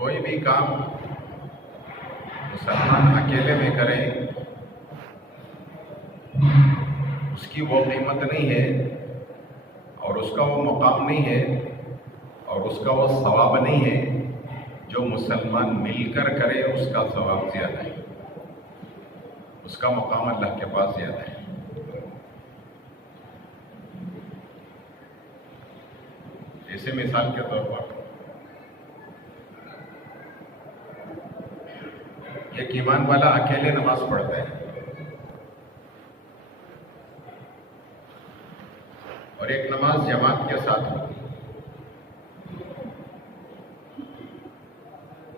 کوئی بھی کام مسلمان اکیلے میں کرے اس کی وہ قیمت نہیں ہے اور اس کا وہ مقام نہیں ہے اور اس کا وہ ثواب نہیں ہے جو مسلمان مل کر کرے اس کا ثواب زیادہ ہے، اس کا مقام اللہ کے پاس زیادہ ہے۔ جیسے مثال کے طور پر ایک ایمان والا اکیلے نماز پڑھتا ہے اور ایک نماز جماعت کے ساتھ ہوتی ہے۔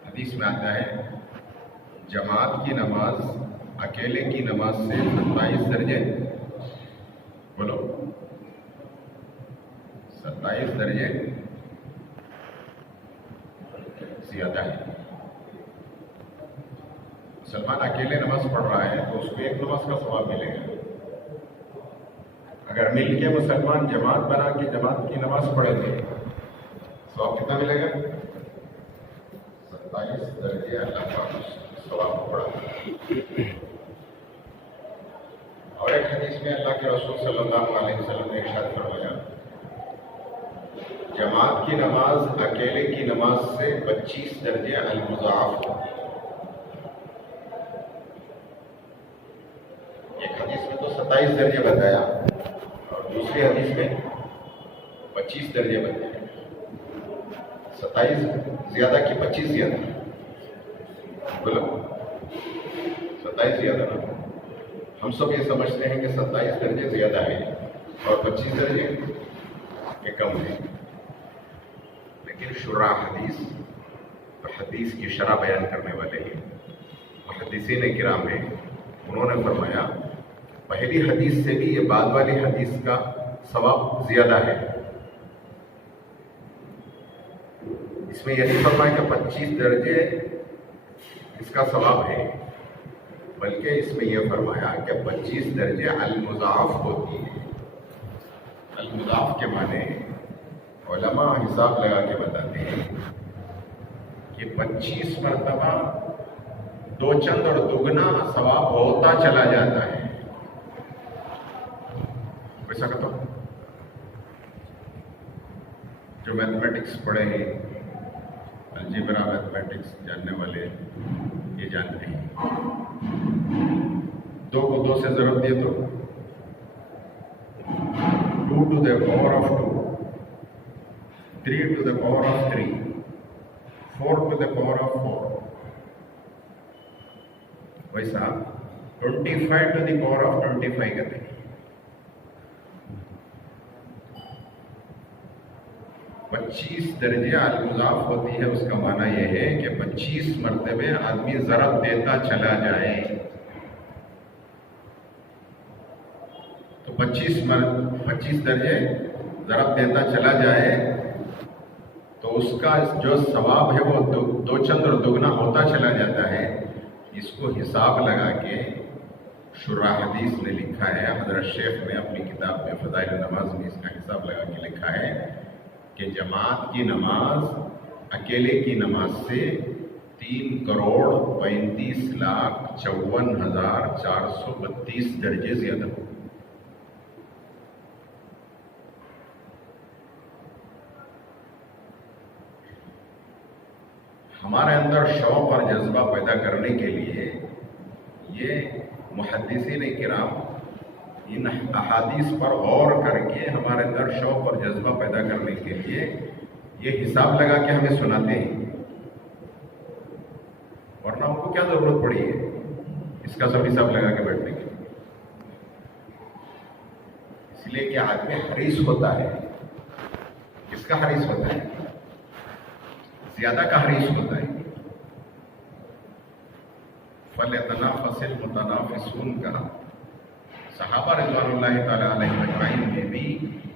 حدیث میں آتا ہے جماعت کی نماز اکیلے کی نماز سے 27 درجے، بولو 27 درجے زیادہ ہے۔ مسلمان اکیلے نماز پڑھ رہا ہے تو اس کو ایک نماز کا ثواب ملے گا، اگر مل کے مسلمان جماعت بنا کے جماعت کی نماز پڑھے تھے ثواب کتنا ملے گا؟ 27 درجے اللہ کا ثواب پڑھا۔ اور ایک حدیث میں اللہ کے رسول صلی اللہ علیہ وسلم نے ارشاد فرمایا جماعت کی نماز اکیلے کی نماز سے 25 درجے المضاعف ہو۔ ایک حدیث میں تو 27 درجے بتایا اور دوسری حدیث میں 25 درجے بتایا۔ 27 زیادہ کی 25 زیادہ؟ بولو 27 زیادہ نا؟ ہم سب یہ سمجھتے ہیں کہ 27 درجے زیادہ ہے اور 25 درجے یہ کم ہے، لیکن شراح حدیث اور حدیث کی شرح بیان کرنے والے ہیں محدثین کرام ہیں، انہوں نے فرمایا پہلی حدیث سے بھی یہ بعد والی حدیث کا ثواب زیادہ ہے۔ اس میں یہ نہیں فرمایا کہ 25 درجے اس کا ثواب ہے، بلکہ اس میں یہ فرمایا کہ 25 درجے المضاعف ہوتی ہے۔ المضاعف کے معنی علماء حساب لگا کے بتاتے ہیں کہ 25 مرتبہ دو چند اور دگنا ثواب ہوتا چلا جاتا ہے۔ ایسا کہتا ہوں جو میتھمیٹکس پڑھے ہیں، الجبرا میتھمیٹکس جاننے والے یہ جانتے ہیں 2 کو 2 سے ضرب دیے تو 2 to the power of 2، 3 to the power of 3، 4 to the power of 4، ویسا 25 to the power of 25 کہتے ہیں۔ 25 درجے المضاعف ہوتی ہے، اس کا معنی یہ ہے کہ 25 مرتبے آدمی ضرب دیتا چلا جائے تو 25 درجے ضرب دیتا چلا جائے تو اس کا جو ثواب ہے وہ دو چند اور دگنا ہوتا چلا جاتا ہے۔ اس کو حساب لگا کے شراح حدیث نے لکھا ہے، حضرت شیخ نے اپنی کتاب میں فضائل النماز میں اس کا حساب لگا کے لکھا ہے کہ جماعت کی نماز اکیلے کی نماز سے 3,35,54,432 درجے زیادہ ہو۔ ہمارے اندر شوق اور جذبہ پیدا کرنے کے لیے یہ محدثین کرام ان احادیث پر غور کر کے ہمارے اندر شوق اور جذبہ پیدا کرنے کے لیے یہ حساب لگا کے ہمیں سناتے ہیں، ورنہ ان کو کیا ضرورت پڑی ہے اس کا سب حساب لگا کے بیٹھنے کی؟ اس لیے کہ آدمی حریص ہوتا ہے، کس کا حریص ہوتا ہے؟ زیادہ کا حریص ہوتا ہے۔ فَلْيَتَنَافَسِ الْمُتَنَافِسُونَ کا صحابہ رضوان اللہ تعالیٰ علیہ اجمعین میں بھی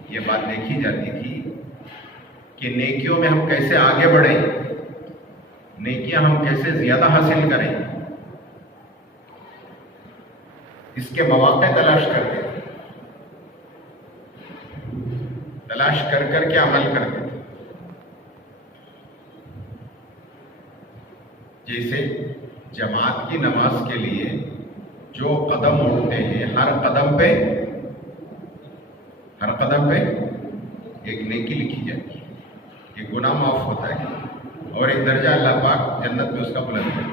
یہ بات دیکھی جاتی تھی کہ نیکیوں میں ہم کیسے آگے بڑھیں، نیکیاں ہم کیسے زیادہ حاصل کریں، اس کے مواقع تلاش کرتے تھے، تلاش کر کے عمل کرتے تھے۔ جیسے جماعت کی نماز کے لیے جو قدم اٹھتے ہیں ہر قدم پہ ایک نیکی لکھی جاتی ہے، ایک گناہ معاف ہوتا ہے اور ایک درجہ اللہ پاک جنت میں اس کا بلند ہے۔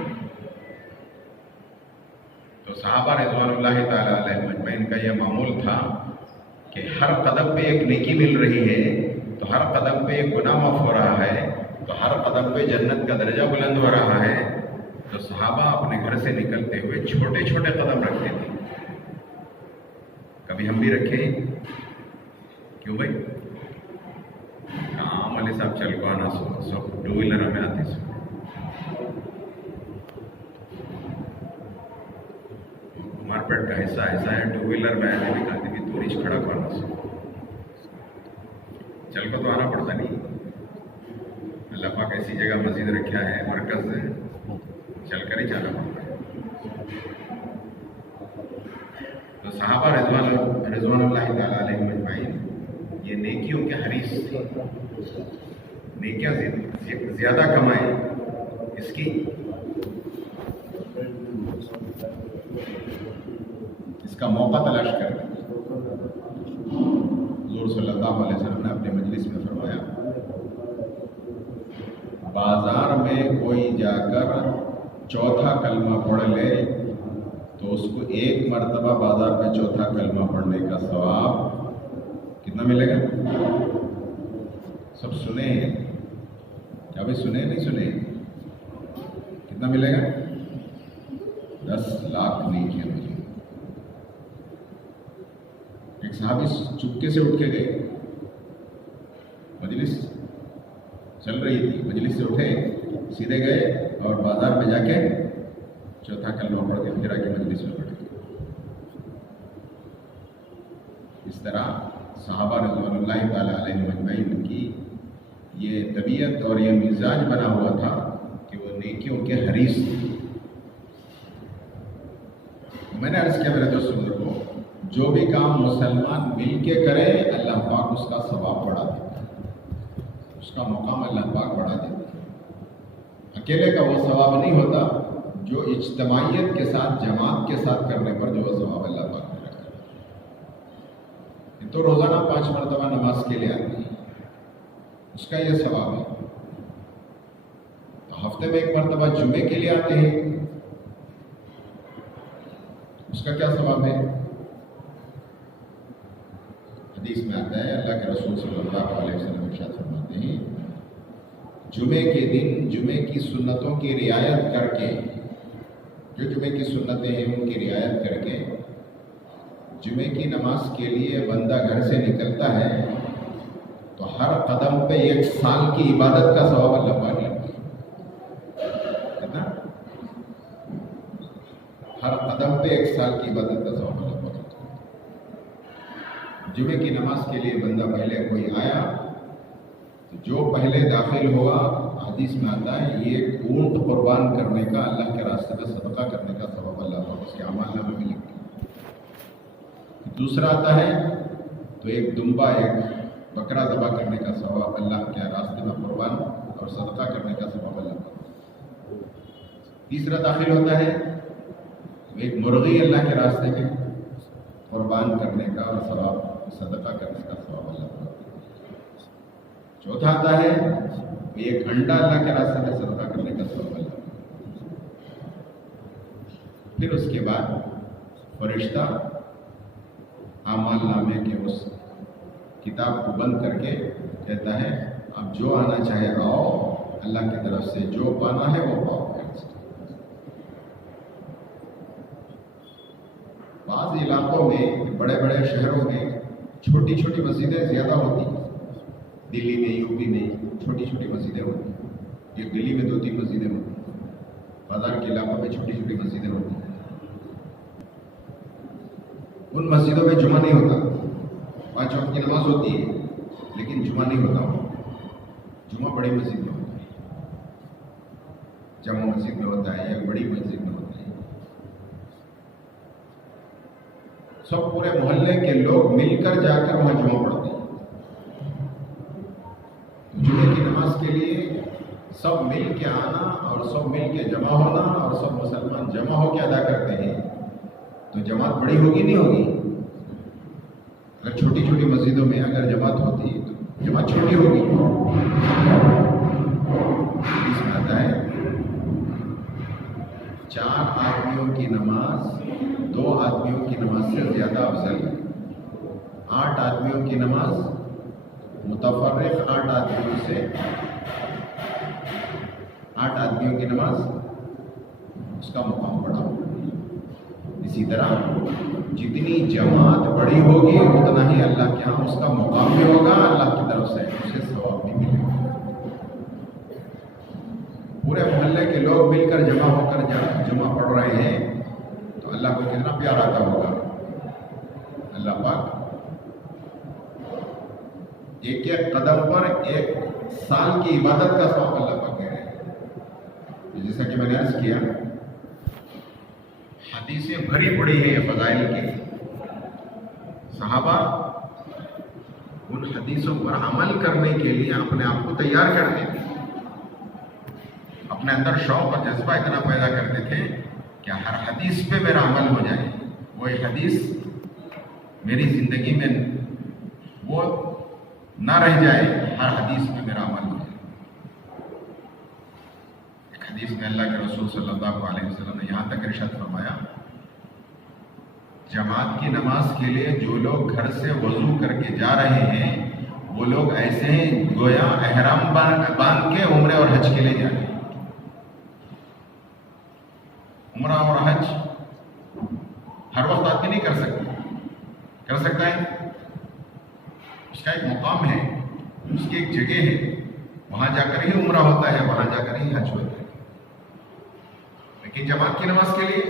تو صحابہ رضوان اللہ تعالیٰ علیہ مجمعین کا یہ معمول تھا کہ ہر قدم پہ ایک نیکی مل رہی ہے، تو ہر قدم پہ ایک گناہ معاف ہو رہا ہے، تو ہر قدم پہ جنت کا درجہ بلند ہو رہا ہے۔ تو صحابہ اپنے گھر سے نکلتے ہوئے چھوٹے چھوٹے قدم رکھتے تھے۔ کبھی ہم بھی رکھے؟ کیوں بھائی؟ کام والے صاحب چل کو آنا سب ٹو ویلر میں آتے سو مارپیٹ کا حصہ ایسا ہے، ٹو ویلر میں آنے بھی کہتے بھی توریچ کھڑا کرنا سو چل کو تو آنا پڑتا نہیں۔ اللہ پاک ایسی جگہ مسجد رکھا ہے، مرکز ہے، چل کر ہی جانا پڑتا ہے۔ تو صحابہ رضوان اللہ تعالیٰ علیہ مجمعین یہ نیکیوں کے حریص تھے، نیکیاں زیادہ کمائیں، اس کا موقع تلاش کریں۔ حضور صلی اللہ علیہ وسلم نے اپنے مجلس میں فرمایا، بازار میں کوئی جا کر چوتھا کلمہ پڑھ لے تو اس کو ایک مرتبہ بازار میں چوتھا کلمہ پڑھنے کا ثواب کتنا ملے گا؟ سب سنے ہیں کیا بھائی؟ سنے نہیں سنے؟ کتنا ملے گا؟ 10 لاکھ نیکیاں ملیں۔ ایک صحابی چپکے سے اٹھ کے گئے، مجلس چل رہی تھی، مجلس سے اٹھے، سیدھے گئے اور بازار میں جا کے چوتھا کلمہ پڑھ کے پھر آ کے مجلس میں بیٹھ گئے۔ اس طرح صحابہ رضوان اللہ تعالیٰ علیہ مجمعین کی یہ طبیعت اور یہ مزاج بنا ہوا تھا کہ وہ نیکیوں کے حریص تھے۔ میں نے عرض کیا میرے دوست بزرگوں، جو بھی کام مسلمان مل کے کرے اللہ پاک اس کا ثواب بڑھا دیتا ہے، اس کا مقام اللہ پاک بڑھا دیتا ہے۔ اکیلے کا وہ ثواب نہیں ہوتا جو اجتماعیت کے ساتھ، جماعت کے ساتھ کرنے پر جو وہ ثواب اللہ پاک نے رکھا ہے۔ یہ تو روزانہ 5 مرتبہ نماز کے لیے آتی ہے، اس کا یہ ثواب ہے۔ تو ہفتے میں 1 مرتبہ جمعے کے لیے آتے ہیں، اس کا کیا ثواب ہے؟ حدیث میں آتا ہے، اللہ کے رسول صلی اللہ علیہ وسلم ارشاد فرماتے ہیں، جمعے کے دن جمعے کی سنتوں کی رعایت کر کے، جو جمعے کی سنتیں ہیں ان کی رعایت کر کے جمعے کی نماز کے لیے بندہ گھر سے نکلتا ہے تو ہر قدم پہ 1 سال کی عبادت کا ثواب اللہ پاک لگتا ہے۔ کتنا؟ ہر قدم پہ 1 سال کی عبادت کا ثواب اللہ پاک لگتا ہے۔ جمعے کی نماز کے لیے بندہ پہلے کوئی آیا تو جو پہلے داخل ہوا، حدیث میں آتا ہے یہ اونٹ قربان کرنے کا، اللہ کے راستے میں صدقہ کرنے کا ثواب اللہ پاک اس کے اعمال نامے میں لکھتا ہے۔ دوسرا آتا ہے تو ایک دمبا، ایک بکرا ذبح کرنے کا ثواب اللہ کے راستے میں قربان اور صدقہ کرنے کا ثواب اللہ پاک۔ تیسرا داخل ہوتا ہے تو ایک مرغی اللہ کے راستے میں قربان کرنے کا اور ثواب صدقہ کرنے کا ثواب اللہ پاک۔ چوتھا آتا ہے ایک انڈا اللہ کے راستے میں صدقہ کرنے کا ثواب اللہ پاک۔ پھر اس کے بعد فرشتہ اعمال نامے کے اس کتاب کو بند کر کے کہتا ہے اب جو آنا چاہے آؤ، اللہ کی طرف سے جو پانا ہے وہ پاؤ۔ بعض علاقوں میں، بڑے بڑے شہروں میں چھوٹی چھوٹی مسجدیں زیادہ ہوتی ہیں، دلی میں، یو پی میں چھوٹی چھوٹی مسجدیں ہوتی ہیں، ایک دلی میں 2-3 مسجدیں ہوتی ہیں، بازار کے علاقوں میں چھوٹی چھوٹی مسجدیں ہوتی ہیں۔ ان مسجدوں میں جمعہ نہیں ہوتا، 5 وقت کی نماز ہوتی ہے لیکن جمعہ نہیں ہوتا۔ جمعہ بڑی مسجد میں ہوتا ہے، جامع مسجد میں ہوتا ہے یا بڑی مسجد میں ہوتا ہے۔ سب پورے محلے کے لوگ مل کر جا کر وہاں جمعہ پڑھتے ہیں۔ جمعے کی نماز کے لیے سب مل کے آنا اور سب مل کے جمع ہونا اور سب مسلمان جمع ہو کے ادا کرتے ہیں تو جماعت بڑی ہوگی نہیں ہوگی؟ اگر چھوٹی چھوٹی مسجدوں میں اگر جماعت ہوتی تو جماعت چھوٹی ہوگی. حدیث میں آتا ہے 4 آدمیوں کی نماز 2 آدمیوں کی نماز سے زیادہ افضل ہے. 8 آدمیوں کی نماز متفرق 8 آدمیوں سے 8 آدمیوں کی نماز اس کا مقام بڑا ہوگا. اسی طرح جتنی جماعت بڑی ہوگی اتنا ہی اللہ کے ہاں اس کا مقام بھی ہوگا, اللہ کی طرف سے اسے ثواب بھی ملے گا. پورے محلے کے لوگ مل کر جمع ہو کر جمع پڑھ رہے ہیں تو اللہ کو کتنا پیار آتا ہوگا. اللہ پاک ایک ایک قدم پر 1 سال کی عبادت کا ثواب اللہ پاک دے رہے ہیں. جیسا کہ میں نے عرض کیا حدیثیں بھری پڑی ہیں یہ فضائل کی. صحابہ ان حدیثوں پر عمل کرنے کے لیے اپنے آپ کو تیار کرتے تھے, اپنے اندر شوق اور جذبہ اتنا پیدا کرتے تھے کہ ہر حدیث پہ میرا عمل ہو جائے, وہی حدیث میری زندگی میں وہ نہ رہ جائے, ہر حدیث پہ میرا عمل ہو جائے. ایک حدیث میں اللہ کے رسول صلی اللہ علیہ وسلم نے یہاں تک ارشاد فرمایا جماعت کی نماز کے لیے جو لوگ گھر سے وضو کر کے جا رہے ہیں وہ لوگ ایسے ہیں گویا احرام باندھ کے عمرے اور حج کے لیے جا رہے ہیں. عمرہ اور حج ہر وقت آدمی نہیں کر سکتا, کر سکتا ہے, اس کا ایک مقام ہے, اس کی ایک جگہ ہے, وہاں جا کر ہی عمرہ ہوتا ہے, وہاں جا کر ہی حج ہوتا ہے. لیکن جماعت کی نماز کے لیے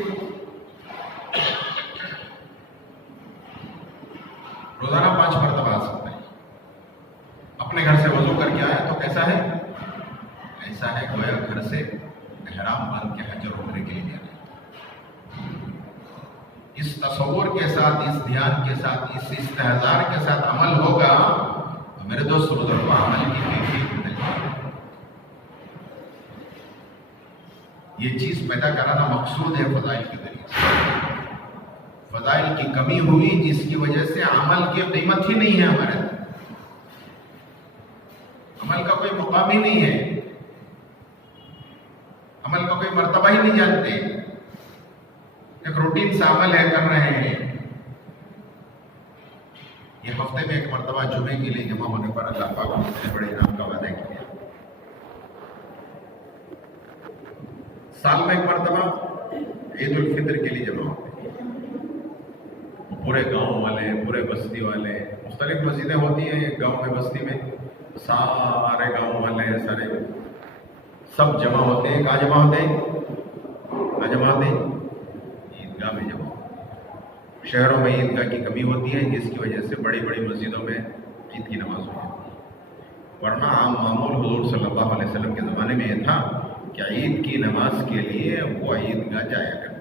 روزانہ 5 مرتبہ آ سکتا ہے. اپنے گھر سے وضو کر کے آیا تو کیسا ہے؟ ایسا ہے گویا گھر سے احرام باندھ کے حج اور عمرے کے لیے جا رہے ہیں. اس تصور کے ساتھ, اس دھیان کے ساتھ, اس استحضار کے ساتھ عمل ہوگا تو میرے دوست بزرگوں عمل کی کیفیت بدل جائے. یہ چیز پیدا کرانا مقصود ہے فضائل کے ذریعے سے. فضائل کی کمی ہوئی جس کی وجہ سے عمل کی قیمت ہی نہیں ہے ہمارے اندر, عمل کا کوئی مقام ہی نہیں ہے, عمل کا کوئی مرتبہ ہی نہیں جانتے. ایک روٹین سا عمل ہے, کر رہے ہیں. یہ ہفتے میں 1 مرتبہ جمعے کے لیے جمع ہونے پر اللہ پاک نے اتنے بڑے انعام کا وعدہ کیا. سال میں 1 مرتبہ عید الفطر کے لیے جمع ہوتے ہیں. پورے گاؤں والے, پورے بستی والے, مختلف مسجدیں ہوتی ہیں ایک گاؤں میں, بستی میں, سارے گاؤں والے سارے سب جمع ہوتے ہیں. کہاں جمع ہوتے ہیں؟ کہاں جمع ہوتے ہیں؟ عیدگاہ میں جمع ہوتے ہیں. شہروں میں عیدگاہ کی کمی ہوتی ہے جس کی وجہ سے بڑی بڑی مسجدوں میں عید کی نماز ہو جاتی ہے. ورنہ عام معمول حضور صلی اللہ علیہ وسلم کے زمانے میں یہ تھا کہ عید کی نماز کے لیے وہ عیدگاہ جایا کرتے.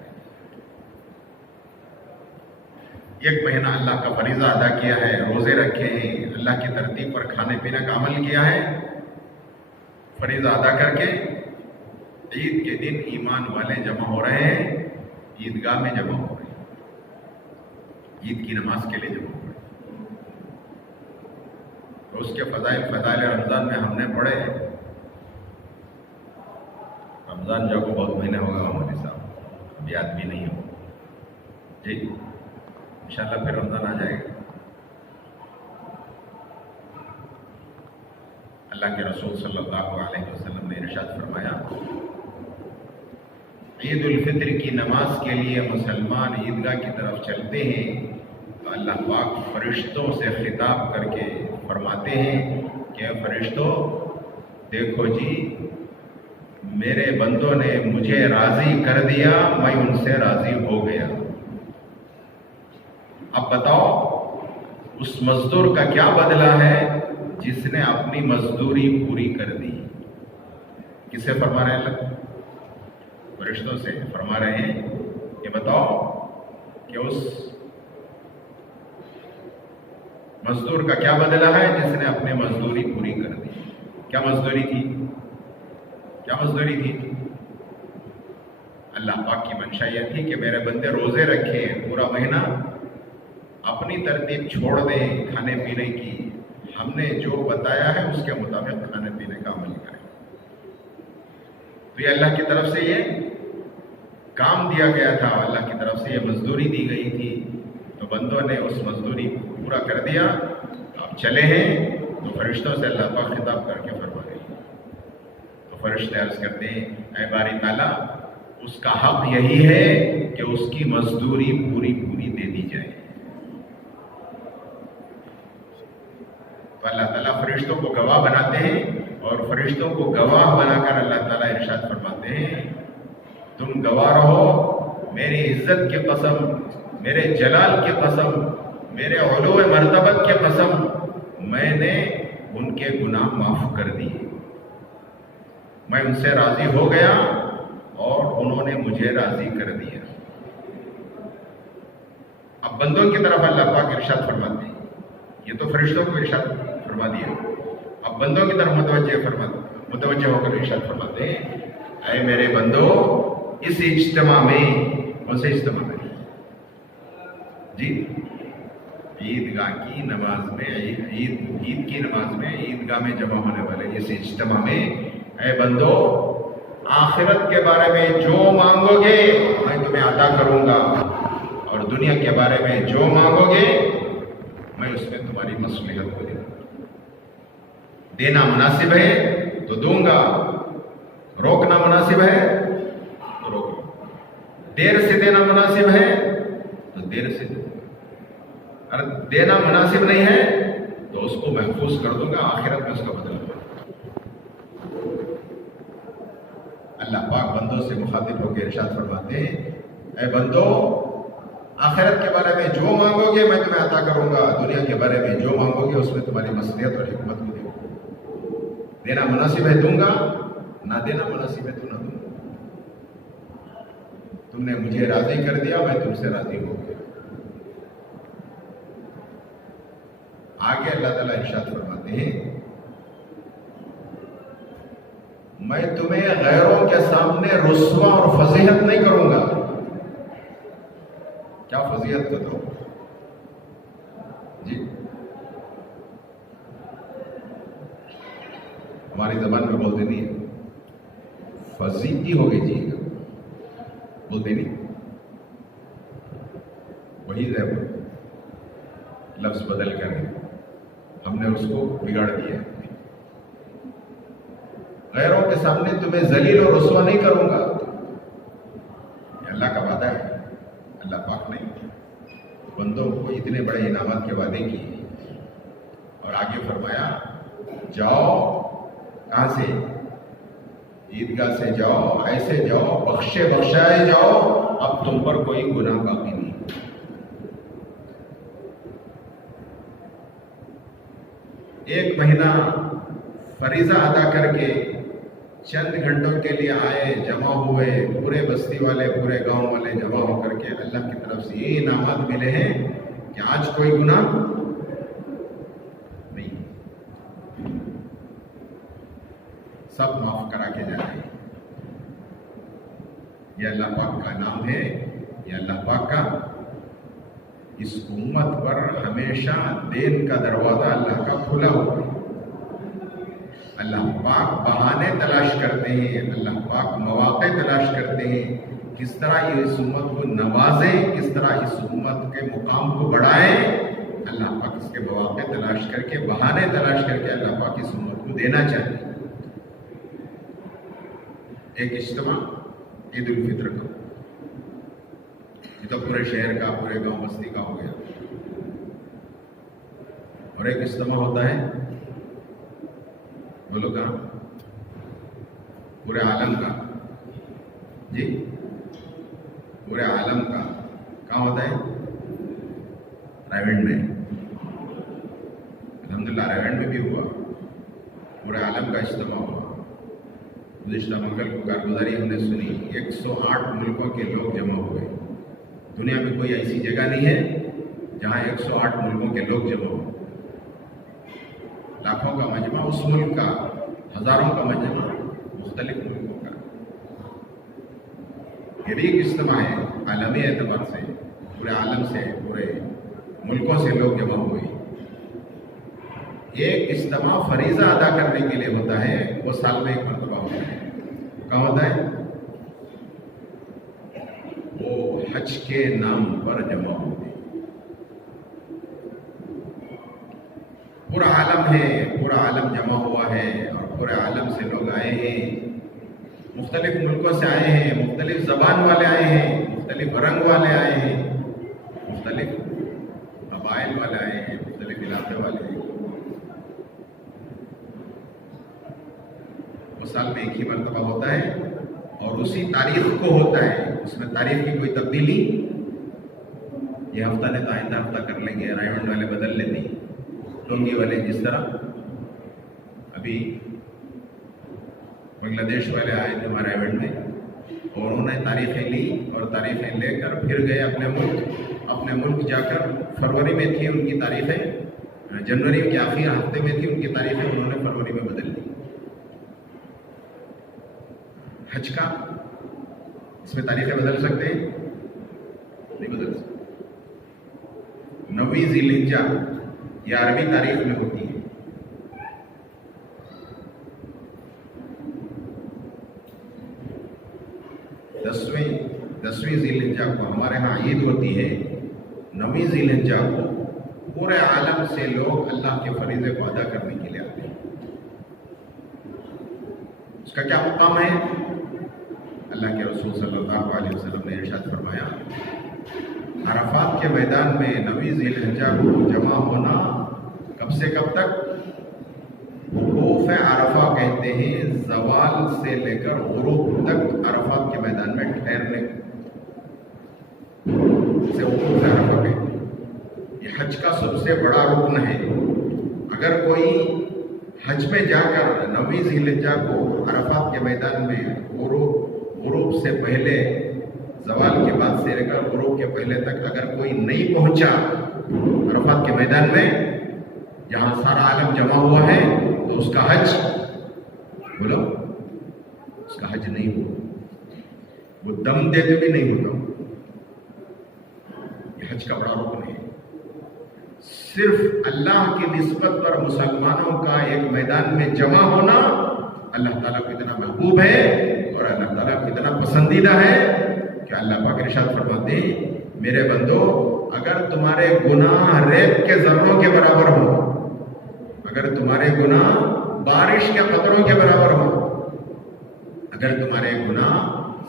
1 مہینہ اللہ کا فریضہ ادا کیا ہے, روزے رکھے ہیں, اللہ کی ترتیب پر کھانے پینے کا عمل کیا ہے, فریضہ ادا کر کے عید کے دن ایمان والے جمع ہو رہے ہیں, عیدگاہ میں جمع ہو رہے ہیں, عید کی نماز کے لیے جمع ہو رہے ہیں. تو اس کے فضائل رمضان میں ہم نے پڑھے. رمضان جو کو بہت مہینے ہوگا ہمارے صاحب, اب یاد بھی نہیں ہو جی. انشاءاللہ پھر رمضان آ جائے گا. اللہ کے رسول صلی اللہ علیہ وسلم نے ارشاد فرمایا عید الفطر کی نماز کے لیے مسلمان عیدگاہ کی طرف چلتے ہیں تو اللہ پاک فرشتوں سے خطاب کر کے فرماتے ہیں کہ فرشتوں دیکھو جی میرے بندوں نے مجھے راضی کر دیا, میں ان سے راضی ہو گیا. اب بتاؤ اس مزدور کا کیا بدلہ ہے جس نے اپنی مزدوری پوری کر دی. کس سے فرما رہے ہیں اللہ؟ فرشتوں سے فرما رہے ہیں کہ بتاؤ کہ اس مزدور کا کیا بدلہ ہے جس نے اپنی مزدوری پوری کر دی. کیا مزدوری کی؟ کیا مزدوری تھی؟ اللہ پاک کی منشا یہ تھی کہ میرے بندے روزے رکھیں پورا مہینہ، اپنی ترتیب چھوڑ دیں کھانے پینے کی، ہم نے جو بتایا ہے اس کے مطابق کھانے پینے کا عمل کریں۔ تو یہ اللہ کی طرف سے یہ کام دیا گیا تھا، اللہ کی طرف سے یہ مزدوری دی گئی تھی، تو بندوں نے اس مزدوری کو پورا کر دیا۔ اب چلے ہیں تو فرشتوں سے اللہ پاک خطاب کر کے فرما گئی، تو فرشتے عرض کرتے ہیں اے باری تعالیٰ اس کا حق یہی ہے کہ اس کی مزدوری پوری پوری دے دی جائے۔ تو اللہ تعالیٰ فرشتوں کو گواہ بناتے ہیں، اور فرشتوں کو گواہ بنا کر اللہ تعالیٰ ارشاد فرماتے ہیں تم گواہ رہو، میری عزت کی قسم، میرے جلال کی قسم، میرے علو مرتبت کی قسم، میں نے ان کے گناہ معاف کر دیے، میں ان سے راضی ہو گیا اور انہوں نے مجھے راضی کر دیا۔ اب بندوں کی طرف اللہ پاک ارشاد فرماتے ہیں، یہ تو فرشتوں کو ارشاد فرما دیا، اب بندوں کی طرف متوجہ ہو کر ارشاد فرماتے ہیں اے میرے بندو اس اجتماع میں، کون سے اجتماع میں جی؟ عیدگاہ کی نماز میں، عید کی نماز میں، عیدگاہ میں جمع ہونے والے اس اجتماع میں اے بندو آخرت کے بارے میں جو مانگو گے میں تمہیں عطا کروں گا، اور دنیا کے بارے میں جو مانگو گے میں اس میں تمہاری مصلحت کو دوں گا۔ دینا مناسب ہے تو دوں گا، روکنا مناسب ہے تو روک لوں، دیر سے دینا مناسب ہے تو دیر سے دوں گا، اگر دینا مناسب نہیں ہے تو اس کو محفوظ کر دوں گا، آخرت میں اس کا بدلہ دوں گا۔ اللہ پاک بندوں سے مخاطب ہو کے ارشاد فرماتے ہیں اے بندو آخرت کے بارے میں جو مانگو گے میں تمہیں عطا کروں گا، دنیا کے بارے میں جو مانگو گے اس میں تمہاری مصلحت اور حکمت کو دوں گا، دینا مناسب ہے دوں گا، نہ دینا مناسب ہے تو نہ دوں گا، تم نے مجھے راضی کر دیا میں تم سے راضی ہو گیا۔ آگے اللہ تعالیٰ ارشاد فرماتے ہیں میں تمہیں غیروں کے سامنے رسوا اور فضیحت نہیں کروں گا۔ کیا فضیحت کر دو جی؟ ہماری زبان میں بولتے نہیں ہے، فضیحتی ہو گئی جی، بولتے نہیں، وہی ہے لفظ بدل کر ہم نے اس کو بگاڑ دیا۔ غیروں کے سامنے تمہیں ذلیل اور رسوا نہیں کروں گا، یہ اللہ کا وعدہ ہے، اللہ پاک نے بندوں کو اتنے بڑے انعامات کے وعدے کیے، اور آگے فرمایا جاؤ، کہاں سے؟ عیدگاہ سے جاؤ، ایسے جاؤ بخشے بخشائے جاؤ، اب تم پر کوئی گناہ باقی نہیں۔ ایک مہینہ فریضہ ادا کر کے چند گھنٹوں کے لیے آئے، جمع ہوئے، پورے بستی والے، پورے گاؤں والے جمع ہو کر کے اللہ کی طرف سے یہ انعامات ملے ہیں کہ آج کوئی گناہ نہیں، سب معاف کرا کے جائیں۔ یہ اللہ پاک کا نام ہے، یہ اللہ پاک کا، اس امت پر ہمیشہ دین کا دروازہ اللہ کا کھلا ہوا ہے۔ اللہ پاک بہانے تلاش کرتے ہیں، اللہ پاک مواقع تلاش کرتے ہیں، کس طرح یہ اس امت کو نوازیں، کس طرح اس امت کے مقام کو بڑھائیں۔ اللہ پاک اس کے مواقع تلاش کر کے، بہانے تلاش کر کے اللہ پاک اس امت کو دینا چاہیے۔ ایک اجتماع عید الفطر کا، یہ تو پورے شہر کا، پورے گاؤں بستی کا ہو گیا، اور ایک اجتماع ہوتا ہے بولو کہاں؟ پورے عالم کا جی، پورے عالم کا کہاں ہوتا ہے؟ رائیونڈ میں، الحمدللہ رائیونڈ میں بھی ہوا، پورے عالم کا اجتماع ہوا۔ گزشتہ منگل کو کارگزاری ہم نے سنی، 108 ملکوں کے لوگ جمع ہوئے۔ دنیا میں کوئی ایسی جگہ نہیں ہے جہاں 108 ملکوں کے لوگ جمع ہو، لاکھوں کا مجمع اس ملک کا، ہزاروں کا مجمع مختلف ملکوں کا. یہ بھی ایک اجتماع ہے عالمی اعتبار سے، پورے عالم سے، پورے ملکوں سے لوگ جمع ہوئے. ایک اجتماع فریضہ ادا کرنے کے لیے ہوتا ہے، وہ سال میں ایک مرتبہ ہوتا ہے. کہاں ہوتا ہے؟ وہ حج کے نام پر جمع ہوتے ہیں. پورا عالم ہے، پورا عالم جمع ہوا ہے، اور پورے عالم سے لوگ آئے ہیں، مختلف ملکوں سے آئے ہیں، مختلف زبان والے آئے ہیں، مختلف رنگ والے آئے ہیں، مختلف قبائل والے آئے ہیں، مختلف علاقے والے ہیں. وہ سال میں ایک ہی مرتبہ ہوتا ہے، اور اسی تاریخ کو ہوتا ہے. اس میں تاریخ کی کوئی تبدیلی، یہ ہفتہ نے تو آئندہ ہفتہ کر لیں گے، رائمنڈ والے بدل لیتے ہیں، ٹونگی والے جس طرح ابھی بنگلہ دیش والے آئے تھے ہمارے ایونٹ میں، اور انہوں نے تاریخیں لی اور تاریخیں لے کر پھر گئے اپنے ملک جا کر. فروری میں تھی ان کی تاریخیں، جنوری کے آخری ہفتے میں تھی ان کی تاریخیں، انہوں نے فروری میں بدل لی. حج کا اس میں تاریخیں بدل سکتے ہیں؟ نہیں بدل سکتے. 9 ذی الحجہ یہ عربی تاریخ میں ہوتی ہے. دسویں ذی الحجہ کو ہمارے ہاں عید ہوتی ہے. 9 ذی الحجہ کو پورے عالم سے لوگ اللہ کے فریضے کو ادا کرنے کے لیے آتے ہیں. اس کا کیا مقام ہے؟ اللہ کے رسول صلی اللہ علیہ وسلم نے ارشاد فرمایا، عرفات کے میدان میں 9 ذی الحجہ کو جمع ہونا کب سے کب تک؟ وقوف عرفہ کہتے ہیں زوال سے لے کر غروب تک عرفات کے میدان میں ٹھہرنے سے وقوف عرفہ کہتے ہیں. یہ حج کا سب سے بڑا رکن ہے. اگر کوئی حج میں جا کر 9 ذی الحجہ کو عرفات کے میدان میں غروب سے پہلے، زوال کے بعد سے لے کر غروب کے پہلے تک اگر کوئی نہیں پہنچا عرفات کے میدان میں جہاں سارا عالم جمع ہوا ہے، تو اس کا حج، بولو، اس کا حج نہیں ہوا. وہ دم دیتے بھی نہیں ہوتا. یہ حج کا بڑا رکن ہے. صرف اللہ کی نسبت پر مسلمانوں کا ایک میدان میں جمع ہونا اللہ تعالیٰ کو اتنا محبوب ہے اور اللہ تعالیٰ کو اتنا پسندیدہ ہے کہ اللہ پاک ارشاد فرماتے ہیں، میرے بندو اگر تمہارے گناہ ریت کے ذروں کے برابر ہو، اگر تمہارے گناہ بارش کے قطروں کے برابر ہو، اگر تمہارے گناہ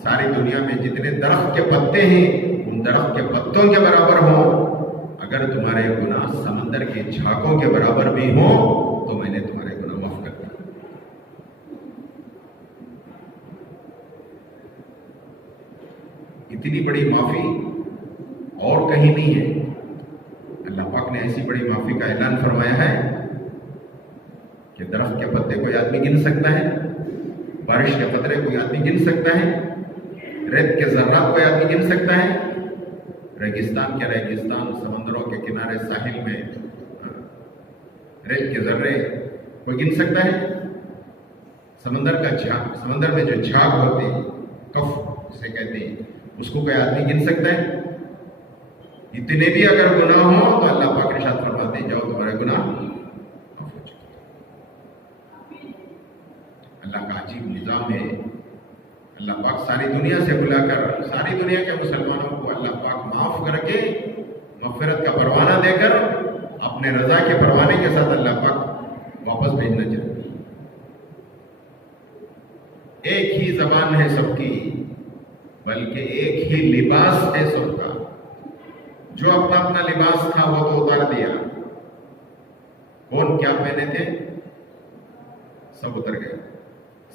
ساری دنیا میں جتنے درخت کے پتے ہیں ان درخت کے پتوں کے برابر ہوں، اگر تمہارے گناہ سمندر کے جھاگوں کے برابر بھی ہوں، تو میں نے تمہارے گناہ معاف کر دیا. اتنی بڑی معافی اور کہیں نہیں ہے. اللہ پاک نے ایسی بڑی معافی کا اعلان فرمایا ہے کہ درخت کے پتے کوئی آدمی گن سکتا ہے، بارش کے قطرے کوئی آدمی گن سکتا ہے، ریت کے ذرات کوئی آدمی گن سکتا ہے، ریگستان کے ریگستان، سمندروں کے کنارے ساحل میں ریت کے ذرے کوئی گن سکتا ہے؟ سمندر میں جو جھاگ ہوتے ہیں، کف جسے کہتے ہیں، اس کو کوئی آدمی گن سکتا ہے؟ اتنے بھی اگر گناہ ہوں تو اللہ پاک ارشاد فرماتے ہیں، جاؤ تمہارے گناہ معاف ہو چکے. اللہ کا عجیب نظام ہے. اللہ پاک ساری دنیا سے بلا کر ساری دنیا کے مسلمانوں کو اللہ پاک معاف کر کے مغفرت کا پروانہ دے کر اپنے رضا کے پروانے کے ساتھ اللہ پاک واپس بھیجنا چاہتے ہیں. ایک ہی زبان ہے سب کی، بلکہ ایک ہی لباس ہے سب کا. جو اپنا اپنا لباس تھا وہ تو اتار دیا. کون کیا پہنے تھے؟ سب اتر گئے.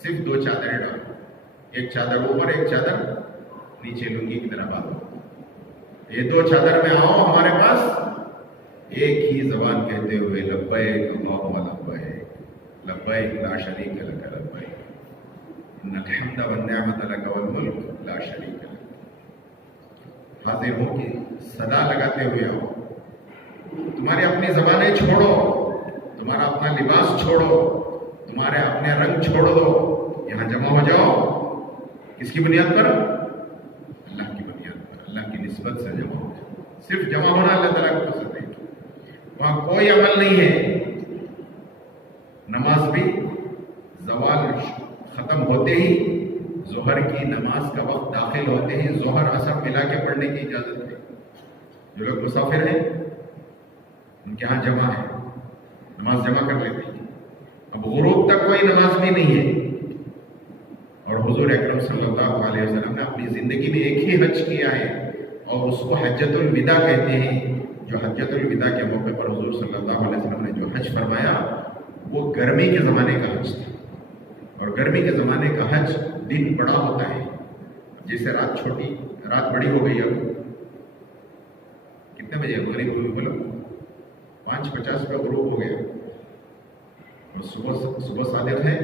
صرف 2 چادریں ڈالو، ایک چادر اوپر، ایک چادر نیچے، لنگی کی طرح باندھو. یہ 2 چادر میں آؤ ہمارے پاس، ایک ہی زبان کہتے ہوئے لبیک اللہم لبیک، لبیک لا شریک لک لبیک، ان الحمد والنعمت لک والملک لا شریک لک. حاضر ہو کے صدا لگاتے ہوئے آؤ. تمہاری اپنی زبانیں چھوڑو، تمہارا اپنا لباس چھوڑو، تمہارے اپنے رنگ چھوڑ دو، یہاں جمع ہو جاؤ، کس کی بنیاد پر؟ اللہ کی بنیاد پر، اللہ کی نسبت سے جمع ہو جاؤ۔ صرف جمع ہونا اللہ تعالیٰ کو پسند ہے، وہاں کوئی عمل نہیں ہے۔ نماز بھی زوال ختم ہوتے ہی، ظہر کی نماز کا وقت داخل ہوتے ہی ظہر اثر ملا کے پڑھنے کی اجازت ہے۔ جو لوگ مسافر ہیں ان کے ہاں جمع ہے، نماز جمع کر لیتے ہیں۔ اب غروب تک کوئی نماز بھی نہیں ہے، اور حضور اکرم صلی اللہ علیہ وسلم نے اپنی زندگی میں ایک ہی حج کیا ہے، اور اس کو حجۃ الوداع کہتے ہیں۔ جو حجۃ الوداع کے موقع پر حضور صلی اللہ علیہ وسلم نے جو حج فرمایا وہ گرمی کے زمانے کا حج تھا، اور گرمی کے زمانے کا حج دن بڑا ہوتا ہے۔ جیسے رات بڑی ہو گئی، اب کتنے بجے غروب ہوئی؟ بولو 5:50 پہ غروب ہو گیا، اور صبح صادق ہے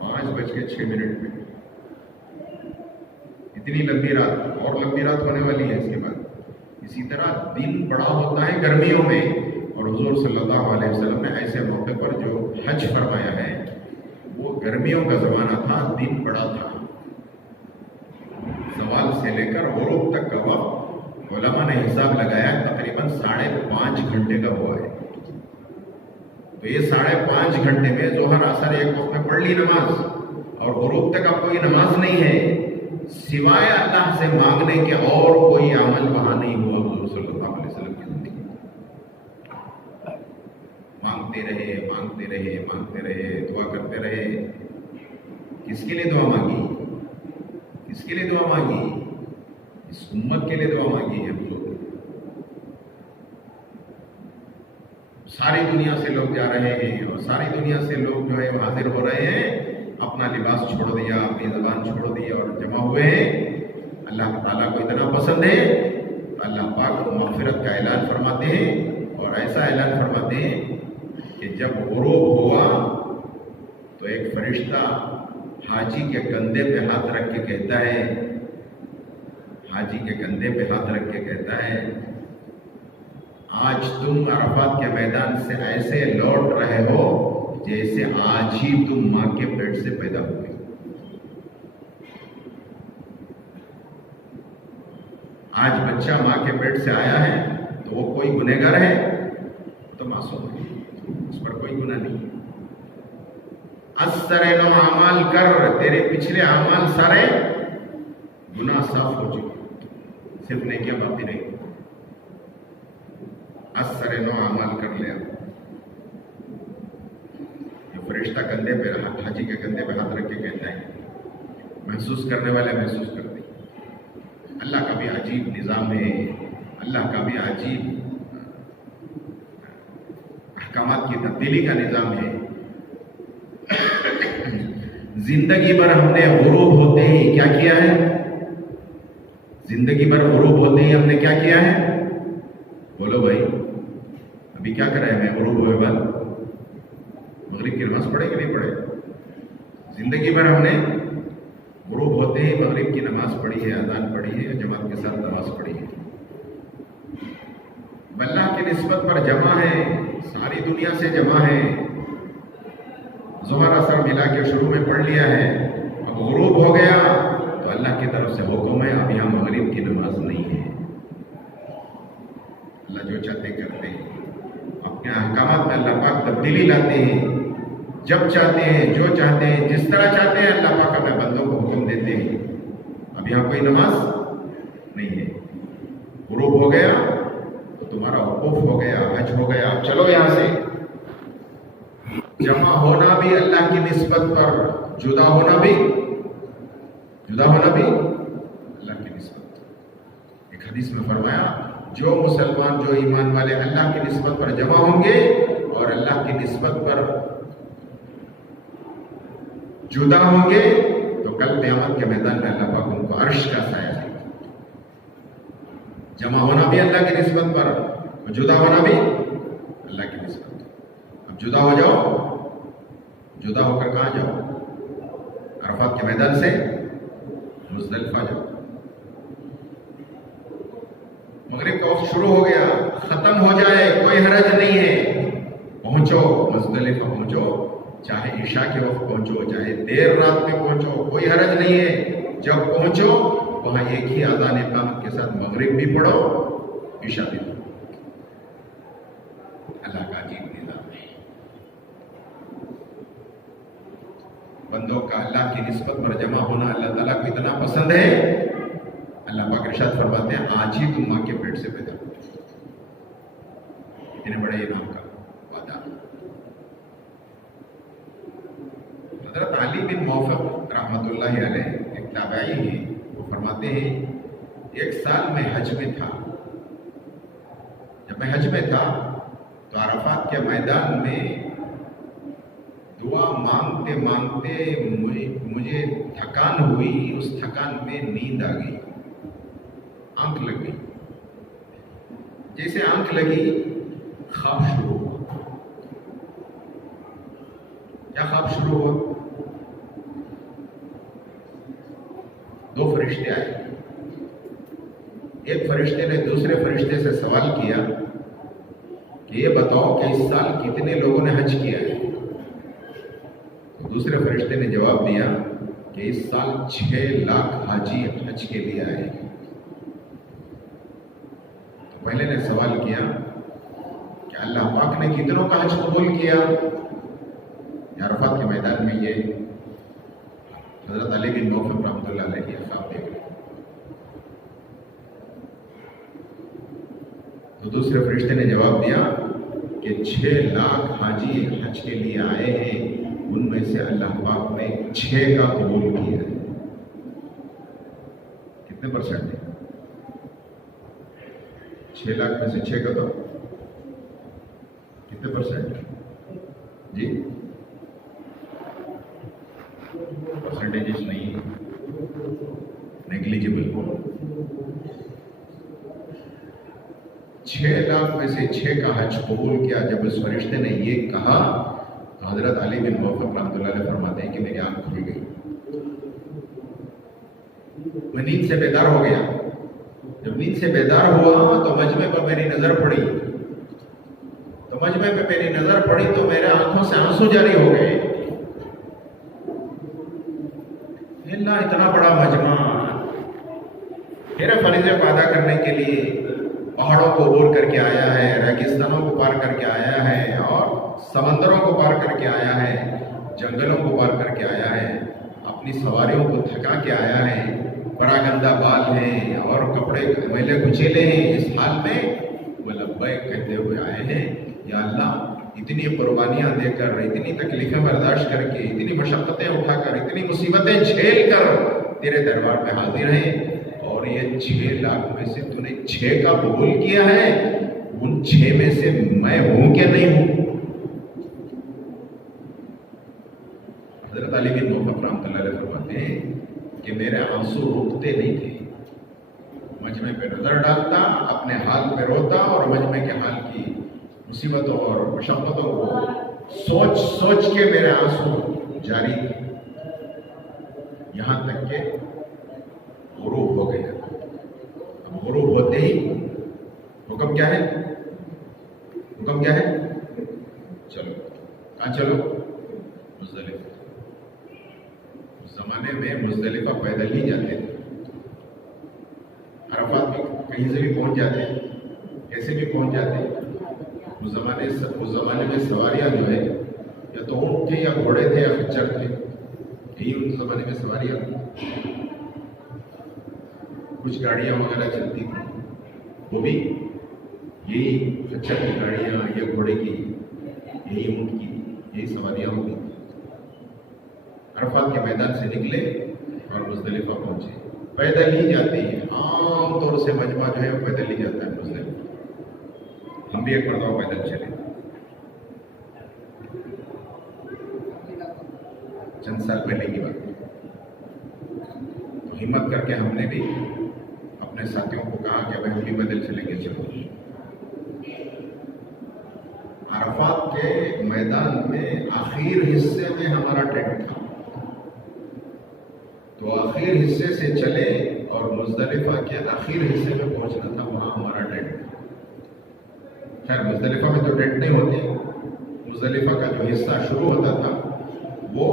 5:06 پہ۔ اتنی لمبی رات، اور لمبی رات ہونے والی ہے اس کے بعد۔ اسی طرح دن بڑا ہوتا ہے گرمیوں میں، اور حضور صلی اللہ علیہ وسلم نے ایسے موقع پر جو حج فرمایا ہے وہ گرمیوں کا زمانہ تھا، دن بڑا تھا۔ زوال سے لے کر غروب تک کا وقت علماء نے حساب لگایا تقریباً 5.5 گھنٹے کا ہوا ہے۔ تو یہ 5.5 گھنٹے میں ظہر اثر ایک وقت میں پڑھ لی نماز، اور غروب تک اب کوئی نماز نہیں ہے، سوائے اللہ سے مانگنے کے اور کوئی عمل وہاں نہیں ہوا۔ حضور صلی اللہ علیہ وسلم کی زندگی مانگتے رہے، دعا کرتے رہے۔ کس کے لیے دعا مانگی؟ کس کے لیے دعا مانگی؟ اس امت کے لیے دعا مانگی ہے حضور۔ ساری دنیا سے لوگ جا رہے ہیں، اور ساری دنیا سے لوگ جو ہے حاضر ہو رہے ہیں، اپنا لباس چھوڑ دیا، اپنی زبان چھوڑ دی اور جمع ہوئے ہیں۔ اللہ تعالیٰ کو اتنا پسند ہے تو اللہ پاک مغفرت کا اعلان فرماتے ہیں، اور ایسا اعلان فرماتے ہیں کہ جب غروب ہوا تو ایک فرشتہ حاجی کے کندھے پہ ہاتھ رکھ کے کہتا ہے، حاجی کے کندھے پہ ہاتھ رکھ کے کہتا ہے، آج تم عرفات کے میدان سے ایسے لوٹ رہے ہو جیسے آج ہی تم ماں کے پیٹ سے پیدا ہوئے۔ آج بچہ ماں کے پیٹ سے آیا ہے تو وہ کوئی گنہگار ہے تو معصوم ہے، اس پر کوئی گناہ نہیں۔ اثر نو اعمال کر، تیرے پچھلے اعمال سارے گناہ صاف ہو چکے، صرف نیکیاں باقی رہی۔ اثر نو اعمال کر لیا۔ یہ فرشتہ کندھے پہ، حاجی کے کندھے پہ ہاتھ رکھ کے کہتا ہے، محسوس کرنے والے محسوس کرتے۔ اللہ کا بھی عجیب نظام ہے، اللہ کا بھی عجیب احکامات کی تبدیلی کا نظام ہے۔ زندگی بھر ہم نے غروب ہوتے ہی کیا کیا ہے؟ زندگی بھر غروب ہوتے ہی ہم نے کیا کیا ہے؟ بولو بھائی، ابھی کیا کر رہے ہیں؟ غروب ہوئے بعد مغرب کی نماز پڑھے کہ نہیں پڑھے؟ زندگی بھر ہم نے غروب ہوتے ہی مغرب کی نماز پڑھی ہے، اذان پڑھی ہے، جماعت کے ساتھ نماز پڑھی ہے۔ اللہ کی نسبت پر جمع ہے، ساری دنیا سے جمع ہے، ظہر اثر ملا کے شروع میں پڑھ لیا ہے، اب غروب ہو گیا تو اللہ کی طرف سے حکم ہے اب یہاں مغرب کی نماز نہیں ہے۔ اللہ جو چاہتے کرتے ہیں، اپنے احکامات میں اللہ پاک تبدیلی لاتے ہیں، جب چاہتے ہیں، جو چاہتے ہیں، جس طرح چاہتے ہیں اللہ پاک اپنے بندوں کو حکم دیتے ہیں۔ اب یہاں کوئی نماز نہیں ہے، غروب ہو گیا تو تمہارا وقوف ہو گیا، حج ہو گیا، اب چلو یہاں سے۔ جمع ہونا بھی اللہ کی نسبت پر، جدا ہونا بھی اللہ کی نسبت۔ ایک حدیث میں فرمایا، جو مسلمان، جو ایمان والے اللہ کی نسبت پر جمع ہوں گے اور اللہ کی نسبت پر جدا ہوں گے تو کل قیامت کے میدان میں اللہ پاک ان کو عرش کا سایہ دے گا۔ جمع ہونا بھی اللہ کی نسبت پر اور جدا ہونا بھی اللہ کی نسبت پر۔ اب جدا ہو جاؤ، جدا ہو کر کہاں جاؤ؟ عرفات کے میدان سے مزدلفہ جاؤ۔ مغرب کا وقت شروع ہو گیا، ختم ہو جائے کوئی حرج نہیں ہے، پہنچو مزدلفہ، پہنچو چاہے عشاء کے وقت پہنچو چاہے دیر رات میں پہنچو، کوئی حرج نہیں ہے. جب پہنچو وہاں ایک ہی اذان اقامت کے ساتھ مغرب بھی پڑھو، عشاء بھی پڑھو. اللہ کا عجیب نظام ہے. بندوں کا اللہ کی نسبت پر جمع ہونا اللہ تعالیٰ کو اتنا پسند ہے، اللہ پاک ارشاد فرماتے ہیں آج ہی تم ماں کے پیٹ سے پیدا ہوئے. اتنے بڑے انعام کا وعدہ. حضرت علی بن موفق رحمۃ اللہ علیہ ایک تابعی ہیں، وہ فرماتے ہیں ایک سال میں حج میں تھا. جب میں حج میں تھا تو عرفات کے میدان میں دعا مانگتے مانگتے مجھے تھکان ہوئی. اس تھکان میں نیند آ گئی، آنکھ لگ گئی. جیسے آنکھ لگی خواب شروع ہوا. کیا خواب شروع ہوا؟ دو فرشتے آئے. ایک فرشتے نے دوسرے فرشتے سے سوال کیا کہ یہ بتاؤ کہ اس سال کتنے لوگوں نے حج کیا ہے؟ دوسرے فرشتے نے جواب دیا کہ اس سال 6 لاکھ حاجی حج کے لیے آئے. تو پہلے نے سوال کیا کہ اللہ پاک نے کتنوں کا حج قبول کیا؟ عرفات کے میدان میں یہ حضرت علی بن موفق رحمۃ اللہ علیہ کی خواب دیکھ رہے. تو دوسرے فرشتے نے جواب دیا کہ 6 لاکھ حاجی حج کے لیے آئے ہیں، ان میں سے اللہ پاک نے 6 کا قبول کیا ہے. کتنے پرسنٹ ہے؟ 6 لاکھ میں سے 6 کا تو کتنے پرسنٹ؟ جی پرسنٹیجز نہیں، نیگلیجبل. 6 لاکھ میں سے 6 کا حج قبول کیا. جب اس فرشتے نے یہ کہا تو حضرت علی بن موفق رحمۃ اللہ علیہ فرماتے ہیں کہ میری آنکھ کھل گئی. میں نیند سے بیدار ہو گیا. جب نیند سے بیدار ہوا تو مجمع پر میری نظر پڑی. تو میرے آنکھوں سے آنسو جاری ہو گئے. اللہ اتنا بڑا مجمع میرے فریضے کو ادا کرنے کے لیے پہاڑوں کو عبور کر کے آیا ہے، ریگستانوں کو پار کر کے آیا ہے، اور سمندروں کو پار کر کے آیا ہے، جنگلوں کو پار کر کے آیا ہے، اپنی سواریوں کو تھکا کے آیا ہے، پراگندہ بال ہیں اور کپڑے میلے کچیلے ہیں. اس حال میں وہ لبیک کہتے ہوئے آئے ہیں. یا اللہ اتنی قربانیاں دے کر، اتنی تکلیفیں برداشت کر کے، اتنی مشقتیں اٹھا کر، اتنی مصیبتیں جھیل کر تیرے دربار میں حاضر ہیں، اور یہ 6 لاکھ میں سے تو نے 6 کا قبول کیا ہے. ان 6 میں سے میں ہوں کہ نہیں ہوں؟ حضرت علی بن موفق رحمۃ اللہ علیہ فرماتے ہیں کہ میرے آنسو رکتے نہیں تھے. مجمع پہ نظر ڈالتا، اپنے حال پہ روتا، اور مجمع کے حال کی مصیبتوں اور مشقتوں کو سوچ سوچ کے میرے آنسو جاری تھے. یہاں تک کہ غروب ہو گیا. اب غروب ہوتے ہی حکم کیا ہے؟ چلو. کہاں چلو؟ مزدلفہ. اس زمانے میں مزدلفہ پیدل ہی جاتے تھے. عرفات بھی کہیں سے بھی پہنچ جاتے، کیسے بھی پہنچ جاتے. اس زمانے میں سواریاں جو ہے یا تو اونٹ تھے یا گھوڑے تھے یا خچر تھے. یہی اس زمانے میں سواریاں تھیں. کچھ گاڑیاں وغیرہ چلتی تھیں، وہ بھی یہی خچر کی گاڑیاں یا گھوڑے کی، یہی اونٹ کی، یہی سواریاں ہوتی تھیں. عرفات کے میدان سے نکلے اور مزدلفہ پہنچے. پیدل ہی جاتے ہیں. عام طور سے مجمع جو ہے وہ پیدل ہی جاتا ہے مزدلفہ. ہم بھی ایک مرتبہ پیدل چلے. چند سال پہلے کی بات. تو ہمت کر کے ہم نے بھی اپنے ساتھیوں کو کہا کہ ہم بھی پیدل چلیں گے. چلو. عرفات کے میدان میں آخر حصے میں ہمارا ٹینٹ تھا. تو آخر حصے سے چلے اور مزدلفہ کے آخر حصے میں پہنچنا تھا، وہاں ہمارا ٹینٹ تھا. خیر مزدلفہ میں تو ٹینٹ نہیں ہوتے. مزدلفہ کا جو حصہ شروع ہوتا تھا وہ